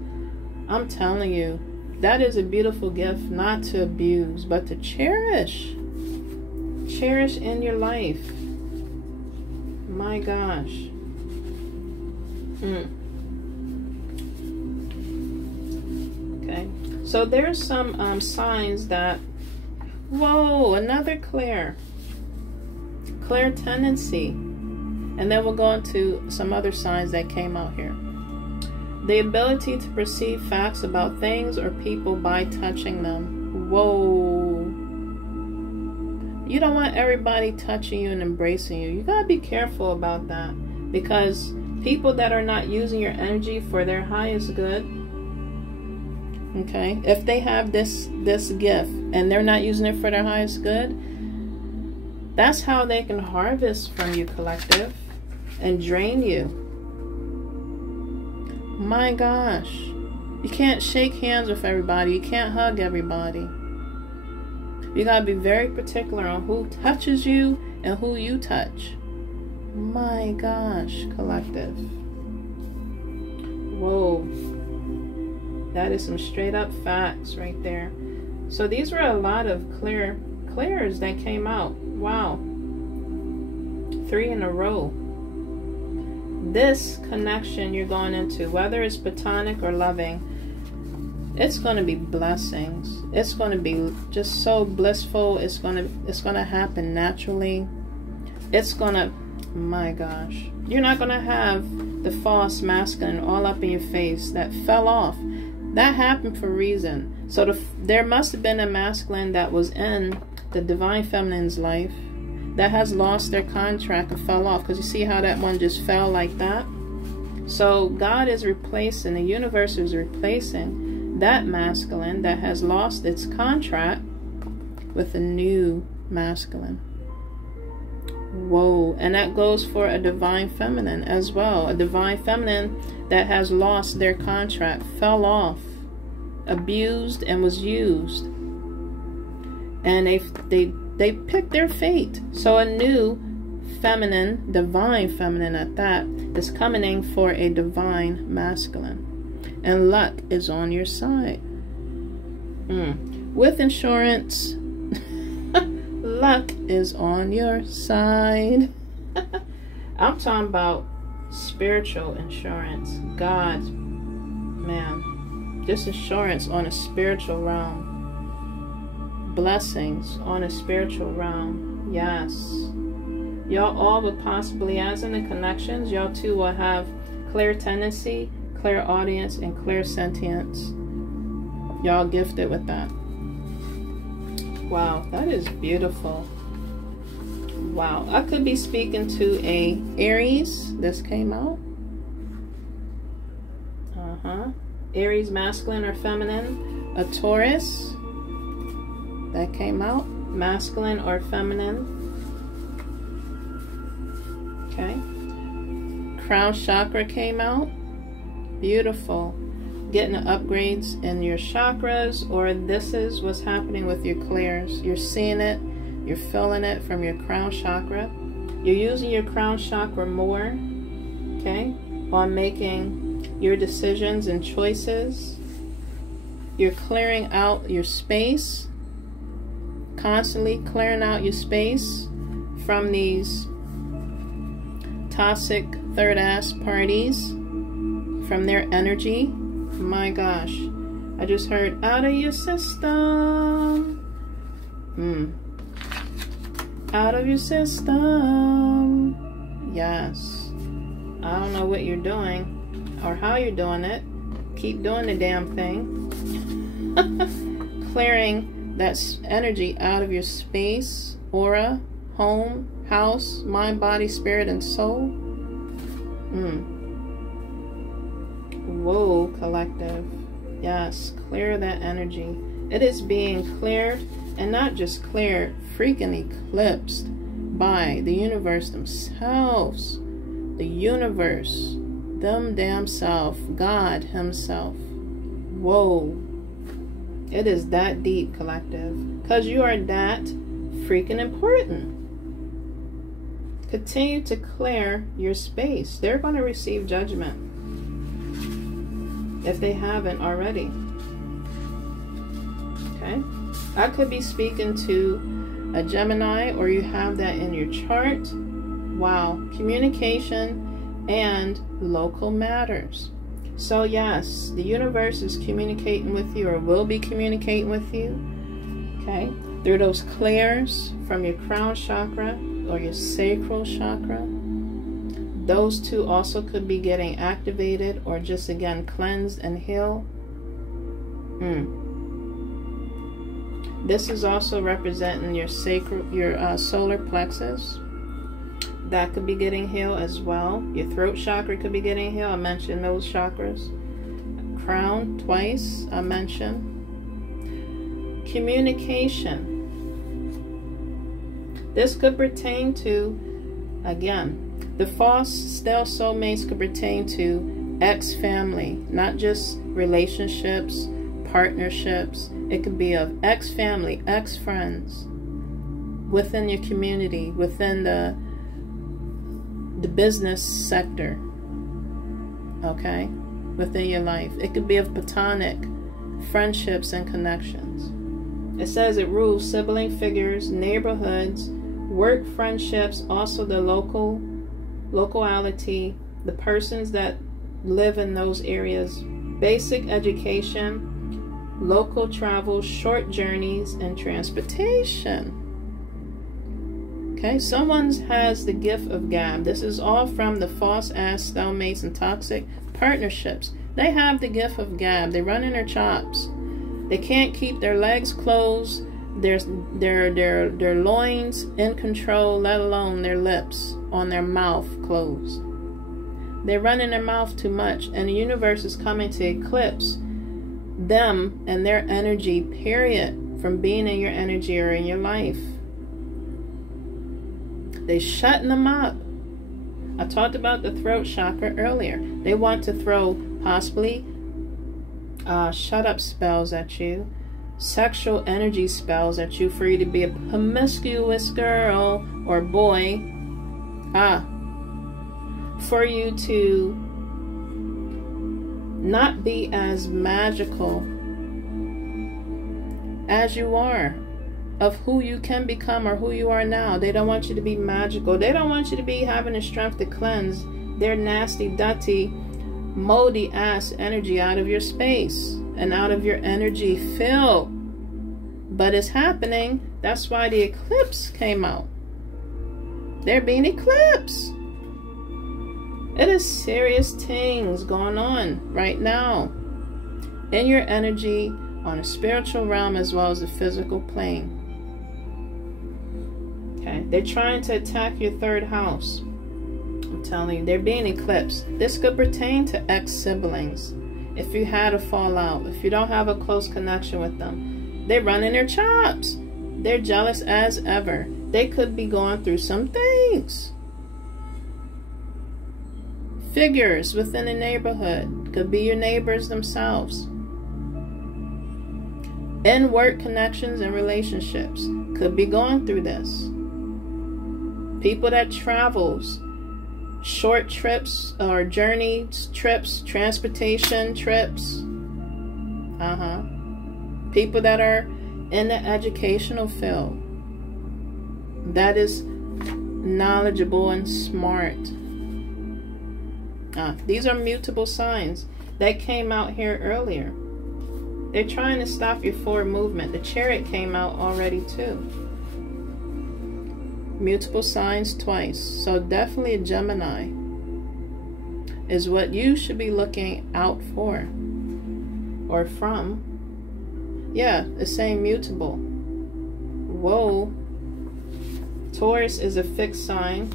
I'm telling you, that is a beautiful gift, not to abuse, but to cherish. Cherish in your life. My gosh. Okay. So there's some signs that, whoa, another clear tendency. And then we'll go into some other signs that came out here. The ability to perceive facts about things or people by touching them. Whoa. You don't want everybody touching you and embracing you. You gotta be careful about that, because people that are not using your energy for their highest good, okay, if they have this gift and they're not using it for their highest good, that's how they can harvest from you, collective, and drain you. My gosh. You can't shake hands with everybody. You can't hug everybody. You gotta be very particular on who touches you and who you touch. My gosh, collective. Whoa. That is some straight up facts right there. So these were a lot of clears that came out. Wow. 3 in a row. This connection you're going into, whether it's platonic or loving, it's going to be blessings. It's going to be just so blissful. It's going to happen naturally. It's going to, my gosh, you're not going to have the false masculine all up in your face that fell off. That happened for a reason. So there must have been a masculine that was in the divine feminine's life that has lost their contract and fell off, because you see how that one just fell like that. So God is replacing, the universe is replacing that masculine that has lost its contract with a new masculine. Whoa. And that goes for a divine feminine as well. A divine feminine that has lost their contract, fell off, abused, and was used. And they picked their fate. So a new feminine, divine feminine at that, is coming in for a divine masculine. And luck is on your side. With insurance, luck is on your side. I'm talking about spiritual insurance. God, man, just insurance on a spiritual realm. Blessings on a spiritual realm. Yes. Y'all all would possibly, as in the connections, y'all too will have clear tendency, clear audience, and clear sentience. Y'all gifted with that. Wow, that is beautiful. Wow, I could be speaking to a Aries. This came out. Aries, masculine or feminine. A Taurus. That came out. Masculine or feminine. Okay. Crown chakra came out. Beautiful. Getting the upgrades in your chakras, or this is what's happening with your clears. You're seeing it. You're feeling it from your crown chakra. You're using your crown chakra more, okay, on making your decisions and choices. You're clearing out your space, constantly clearing out your space from these toxic third ass parties, from their energy. My gosh, I just heard out of your system. Out of your system. Yes. I don't know what you're doing or how you're doing it. Keep doing the damn thing. Clearing that energy out of your space, aura, home, house, mind, body, spirit, and soul. Whoa, collective. Yes, clear that energy. It is being cleared, and not just cleared, freaking eclipsed by the universe themselves. the universe, them damn self, God himself. Whoa. It is that deep, collective. Because you are that freaking important. Continue to clear your space. They're going to receive judgment if they haven't already. Okay? I could be speaking to a Gemini, or you have that in your chart. Wow. Communication and local matters. So yes, the universe is communicating with you, or will be communicating with you. Okay? Through those clairs from your crown chakra or your sacral chakra. Those two also could be getting activated, or just again cleansed and healed. This is also representing your sacral, your solar plexus. That could be getting healed as well. Your throat chakra could be getting healed. I mentioned those chakras. Crown twice, I mentioned. Communication. This could pertain to, again, the false stale soulmates could pertain to ex-family, not just relationships, partnerships. It could be of ex-family, ex-friends, within your community, within the business sector, okay, within your life. It could be of platonic friendships and connections. It says it rules sibling figures, neighborhoods, work friendships, also the locality, the persons that live in those areas, basic education, local travel, short journeys, and transportation. Okay, someone has the gift of gab. This is all from the false ass stalemates and toxic partnerships. They have the gift of gab. They run in their chops. They can't keep their legs closed, their loins in control, let alone their lips on their mouth closed. They run in their mouth too much, and the universe is coming to eclipse them and their energy, period, from being in your energy or in your life. They shutting them up. I talked about the throat chakra earlier. They want to throw possibly shut up spells at you, sexual energy spells at you, for you to be a promiscuous girl or boy, for you to not be as magical as you are, of who you can become or who you are now. They don't want you to be magical. They don't want you to be having the strength to cleanse their nasty, dirty, moldy ass energy out of your space and out of your energy field. But it's happening. That's why the eclipse came out. They're being eclipsed. It is serious things going on right now in your energy, on a spiritual realm as well as the physical plane. Okay, they're trying to attack your third house. I'm telling you, they're being eclipsed. This could pertain to ex-siblings. If you had a fallout, if you don't have a close connection with them, they're running their chops. They're jealous as ever. They could be going through some things. Figures within the neighborhood, could be your neighbors themselves. In work connections and relationships, could be going through this. People that travels, short trips or journey trips, transportation trips. People that are in the educational field, that is knowledgeable and smart. These are mutable signs that came out here earlier. They're trying to stop your forward movement. The Chariot came out already too. Mutable signs twice. So definitely a Gemini is what you should be looking out for or from. Yeah, it's saying mutable. Whoa. Taurus is a fixed sign.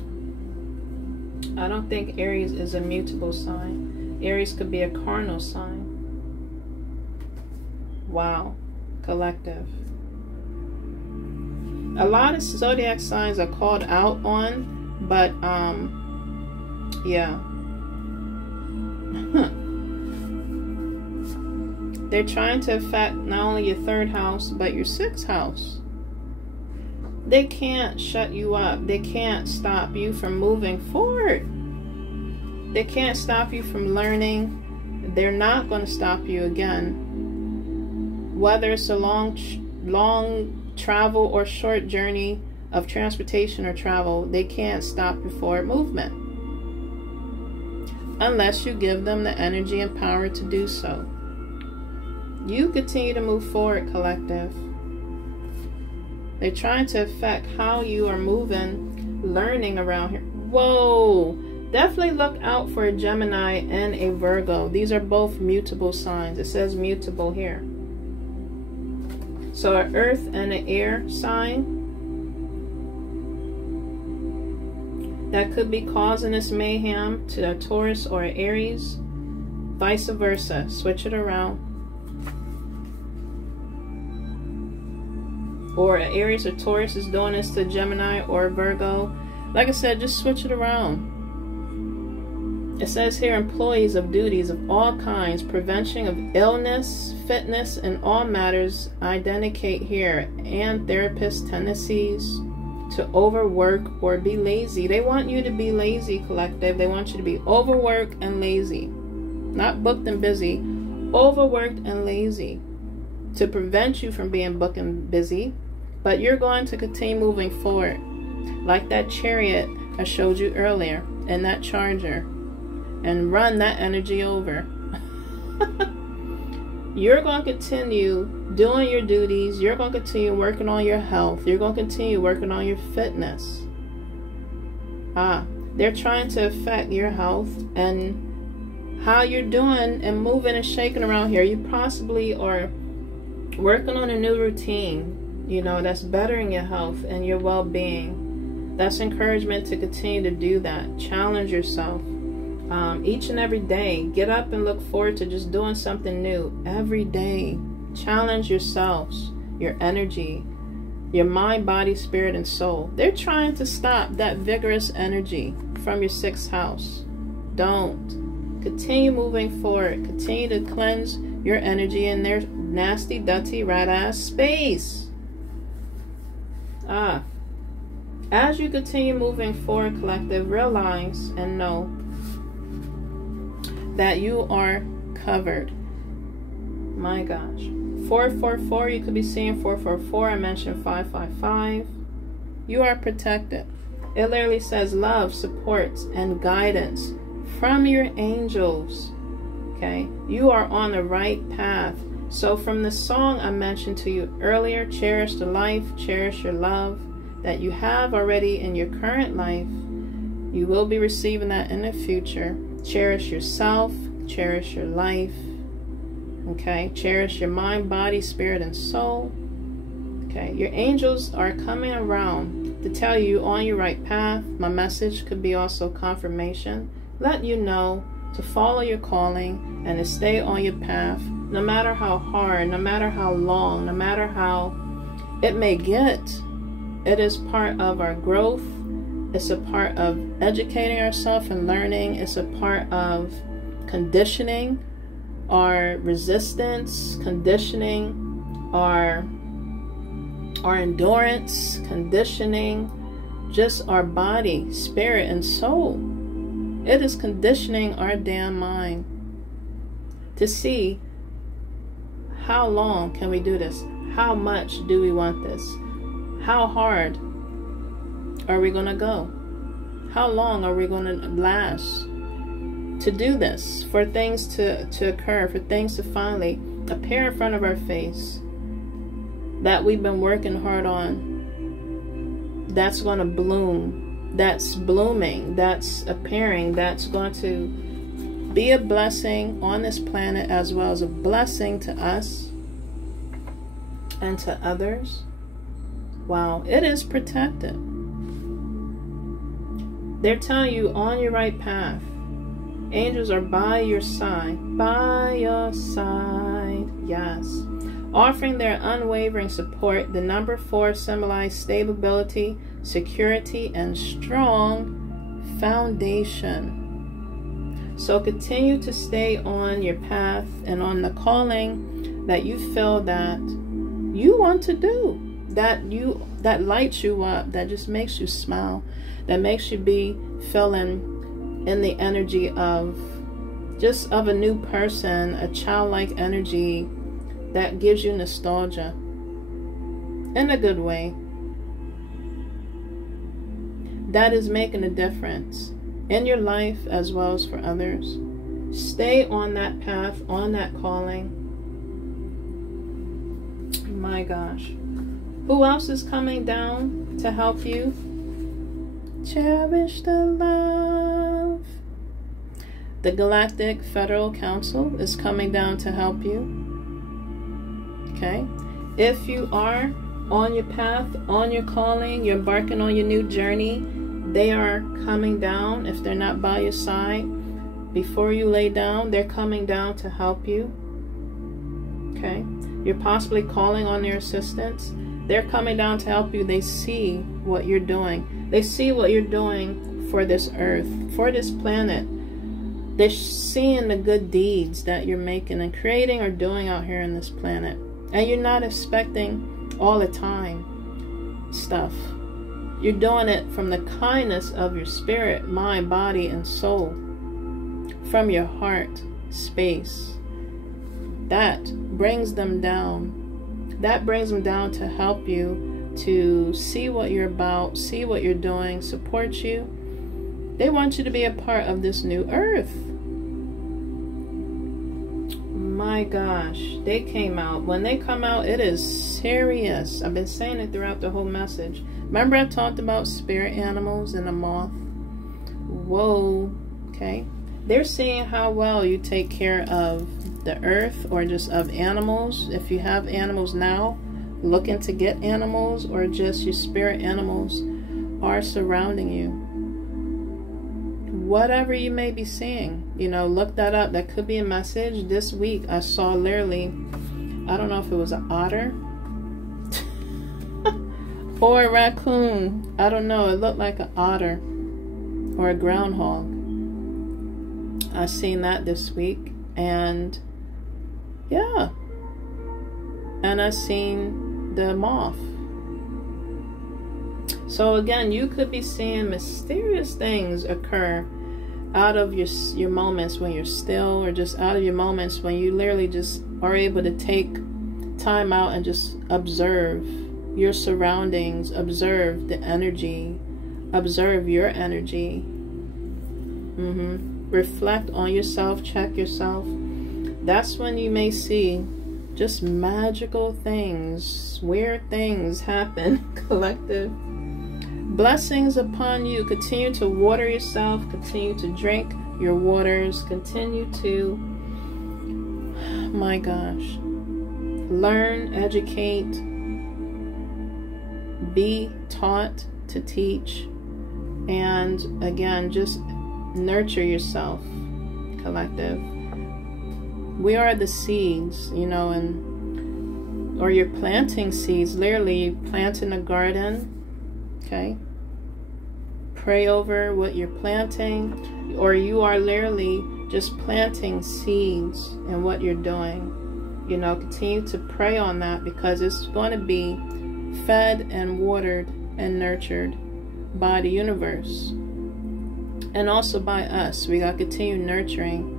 I don't think Aries is a mutable sign. Aries could be a cardinal sign. Wow. Collective. A lot of zodiac signs are called out on, but Yeah. They're trying to affect not only your 3rd house, but your 6th house. They can't shut you up. They can't stop you from moving forward. They can't stop you from learning. They're not going to stop you again. Whether it's a long travel or short journey of transportation or travel, they can't stop your forward movement. Unless you give them the energy and power to do so. You continue to move forward, collective. They're trying to affect how you are moving, learning around here. Whoa! Definitely look out for a Gemini and a Virgo. These are both mutable signs. It says mutable here. So an earth and an air sign. That could be causing this mayhem to a Taurus or an Aries. Vice versa. Switch it around. Or an Aries or Taurus is doing this to Gemini or Virgo. Like I said, just switch it around. It says here, employees of duties of all kinds, prevention of illness, fitness, and all matters indicate here, and therapist tendencies to overwork or be lazy. They want you to be lazy, collective. They want you to be overworked and lazy. Not booked and busy, overworked and lazy. To prevent you from being booked and busy. But you're going to continue moving forward. Like that chariot I showed you earlier. And that charger. And run that energy over. You're going to continue doing your duties. You're going to continue working on your health. You're going to continue working on your fitness. They're trying to affect your health and how you're doing and moving and shaking around here. You possibly are working on a new routine, you know, that's bettering your health and your well-being. That's encouragement to continue to do that. Challenge yourself. Each and every day, get up and look forward to just doing something new every day. Challenge yourselves, your energy, your mind, body, spirit, and soul. They're trying to stop that vigorous energy from your 6th house. Don't. Continue moving forward. Continue to cleanse your energy in their nasty, dirty, rat-ass space. As you continue moving forward, collective, realize and know that you are covered. My gosh. 444, you could be seeing 444. I mentioned 555. You are protected. It literally says love, support, and guidance from your angels. Okay? You are on the right path. So from the song I mentioned to you earlier, cherish the life, cherish your love that you have already in your current life. You will be receiving that in the future. Cherish yourself, cherish your life. Okay, cherish your mind, body, spirit, and soul. Okay, your angels are coming around to tell you on your right path. My message could be also confirmation. Let you know to follow your calling and to stay on your path, no matter how hard, no matter how long, no matter how it may get. It is part of our growth. It's a part of educating ourselves and learning. It's a part of conditioning our resistance, conditioning our endurance, conditioning just our body, spirit, and soul. It is conditioning our damn mind to see how long can we do this? How much do we want this? How hard are we going to go? How long are we going to last to do this? For things to occur, for things to finally appear in front of our face that we've been working hard on, that's going to bloom, that's blooming, that's appearing, that's going to be a blessing on this planet as well as a blessing to us and to others. Wow, it is protected. They're telling you on your right path. Angels are by your side. By your side. Yes. Offering their unwavering support. The number 4 symbolizes stability, security, and strong foundation. So continue to stay on your path and on the calling that you feel that you want to do, that lights you up, that just makes you smile, that makes you be feeling in the energy of just of a new person, a childlike energy that gives you nostalgia in a good way. That is making a difference in your life as well as for others. Stay on that path, on that calling. My gosh. Who else is coming down to help you? Cherish the love. The Galactic Federal Council is coming down to help you. Okay? If you are on your path, on your calling, you're embarking on your new journey, they are coming down. If they're not by your side, before you lay down, they're coming down to help you. Okay? You're possibly calling on their assistance. They're coming down to help you. They see what you're doing. They see what you're doing for this earth, for this planet. They're seeing the good deeds that you're making and creating or doing out here on this planet. And you're not expecting all the time stuff. You're doing it from the kindness of your spirit, mind, body, and soul. From your heart space. That brings them down. That brings them down to help you, to see what you're about, see what you're doing, support you. They want you to be a part of this new earth. My gosh, they came out. When they come out, it is serious. I've been saying it throughout the whole message. Remember I talked about spirit animals and a moth? Whoa, okay. They're seeing how well you take care of the earth or just of animals. If you have animals now, looking to get animals, or just your spirit animals are surrounding you. Whatever you may be seeing, you know, look that up. That could be a message. This week I saw literally, I don't know if it was an otter or a raccoon. I don't know. It looked like an otter or a groundhog. I seen that this week, and yeah, and I seen the moth. So again, you could be seeing mysterious things occur out of your moments when you're still, or just out of your moments when you literally just are able to take time out and just observe your surroundings, observe the energy, observe your energy. Reflect on yourself, check yourself. That's when you may see just magical things, weird things happen. Collective blessings upon you. Continue to water yourself, continue to drink your waters, continue to, my gosh, learn, educate, be taught to teach, and again, just nurture yourself, collective. We are the seeds, you know, and or you're planting seeds. Literally, you plant in a garden. Okay, pray over what you're planting, or you are literally just planting seeds in what you're doing. You know, continue to pray on that, because it's going to be fed and watered and nurtured by the universe, and also by us. We got to continue nurturing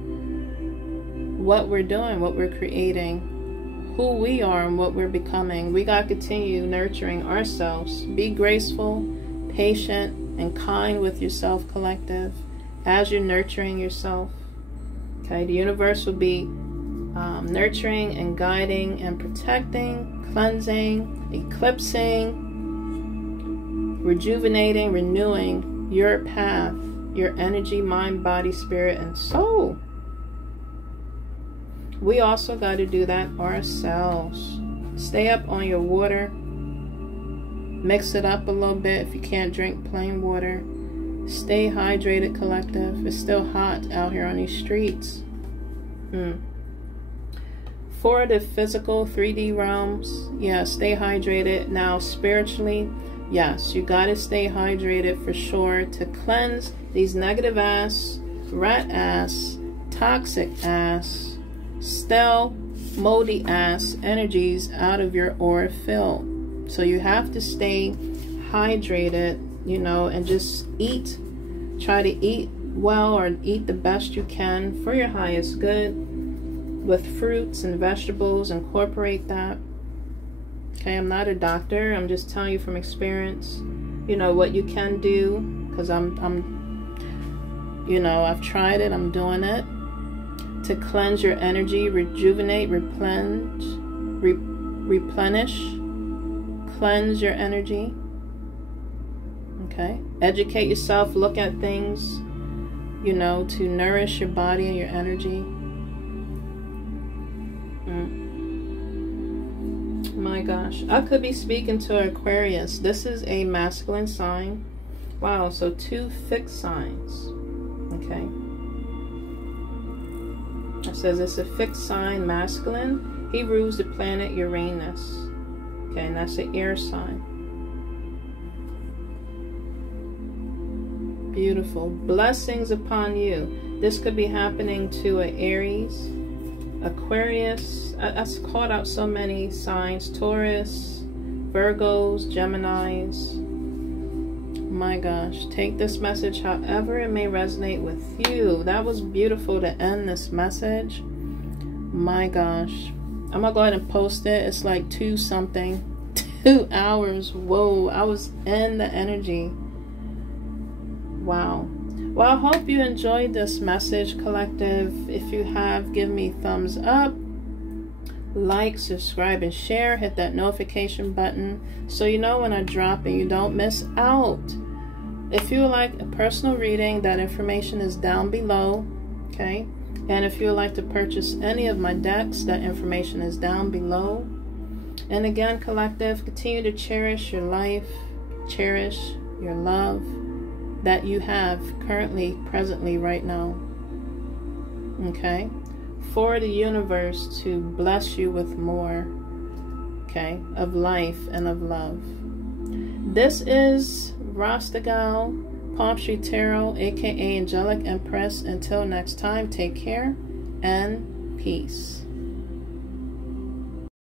what we're doing, what we're creating, who we are, and what we're becoming. We got to continue nurturing ourselves. Be graceful, patient, and kind with yourself, collective, as you're nurturing yourself. Okay, the universe will be nurturing and guiding and protecting, cleansing, eclipsing, rejuvenating, renewing your path, your energy, mind, body, spirit, and soul. We also got to do that ourselves. Stay up on your water. Mix it up a little bit if you can't drink plain water. Stay hydrated, collective. It's still hot out here on these streets. For the physical 3D realms, yeah, stay hydrated. Now spiritually, Yes, you got to stay hydrated for sure to cleanse these negative ass, rat ass, toxic ass, stale, moldy ass energies out of your aura field. So you have to stay hydrated, you know, and just eat. Try to eat well, or eat the best you can for your highest good, with fruits and vegetables. Incorporate that. Okay, I'm not a doctor. I'm just telling you from experience, you know, what you can do, because you know, I've tried it. I'm doing it to cleanse your energy, rejuvenate, replenish, cleanse your energy. Okay, educate yourself. Look at things, you know, to nourish your body and your energy. My gosh, I could be speaking to Aquarius. This is a masculine sign. Wow, so 2 fixed signs. Okay, it says it's a fixed sign, masculine. He rules the planet Uranus. Okay, and that's an air sign. Beautiful. Blessings upon you. This could be happening to an Aries, Aquarius. I called out so many signs. Taurus, Virgos, Geminis. My gosh. Take this message however it may resonate with you. That was beautiful to end this message. My gosh. I'm going to go ahead and post it. It's like 2 something. 2 hours. Whoa. I was in the energy. Wow. Well, I hope you enjoyed this message, collective. If you have, give me thumbs up, like, subscribe, and share. Hit that notification button so you know when I drop and you don't miss out. If you would like a personal reading, that information is down below. Okay. And if you would like to purchase any of my decks, that information is down below. And again, collective, continue to cherish your life, cherish your love that you have currently, presently, right now. Okay, for the universe to bless you with more, okay, of life and of love. This is Rasta Gal, Palm Street Tarot, aka Angelic Empress. Until next time, take care and peace.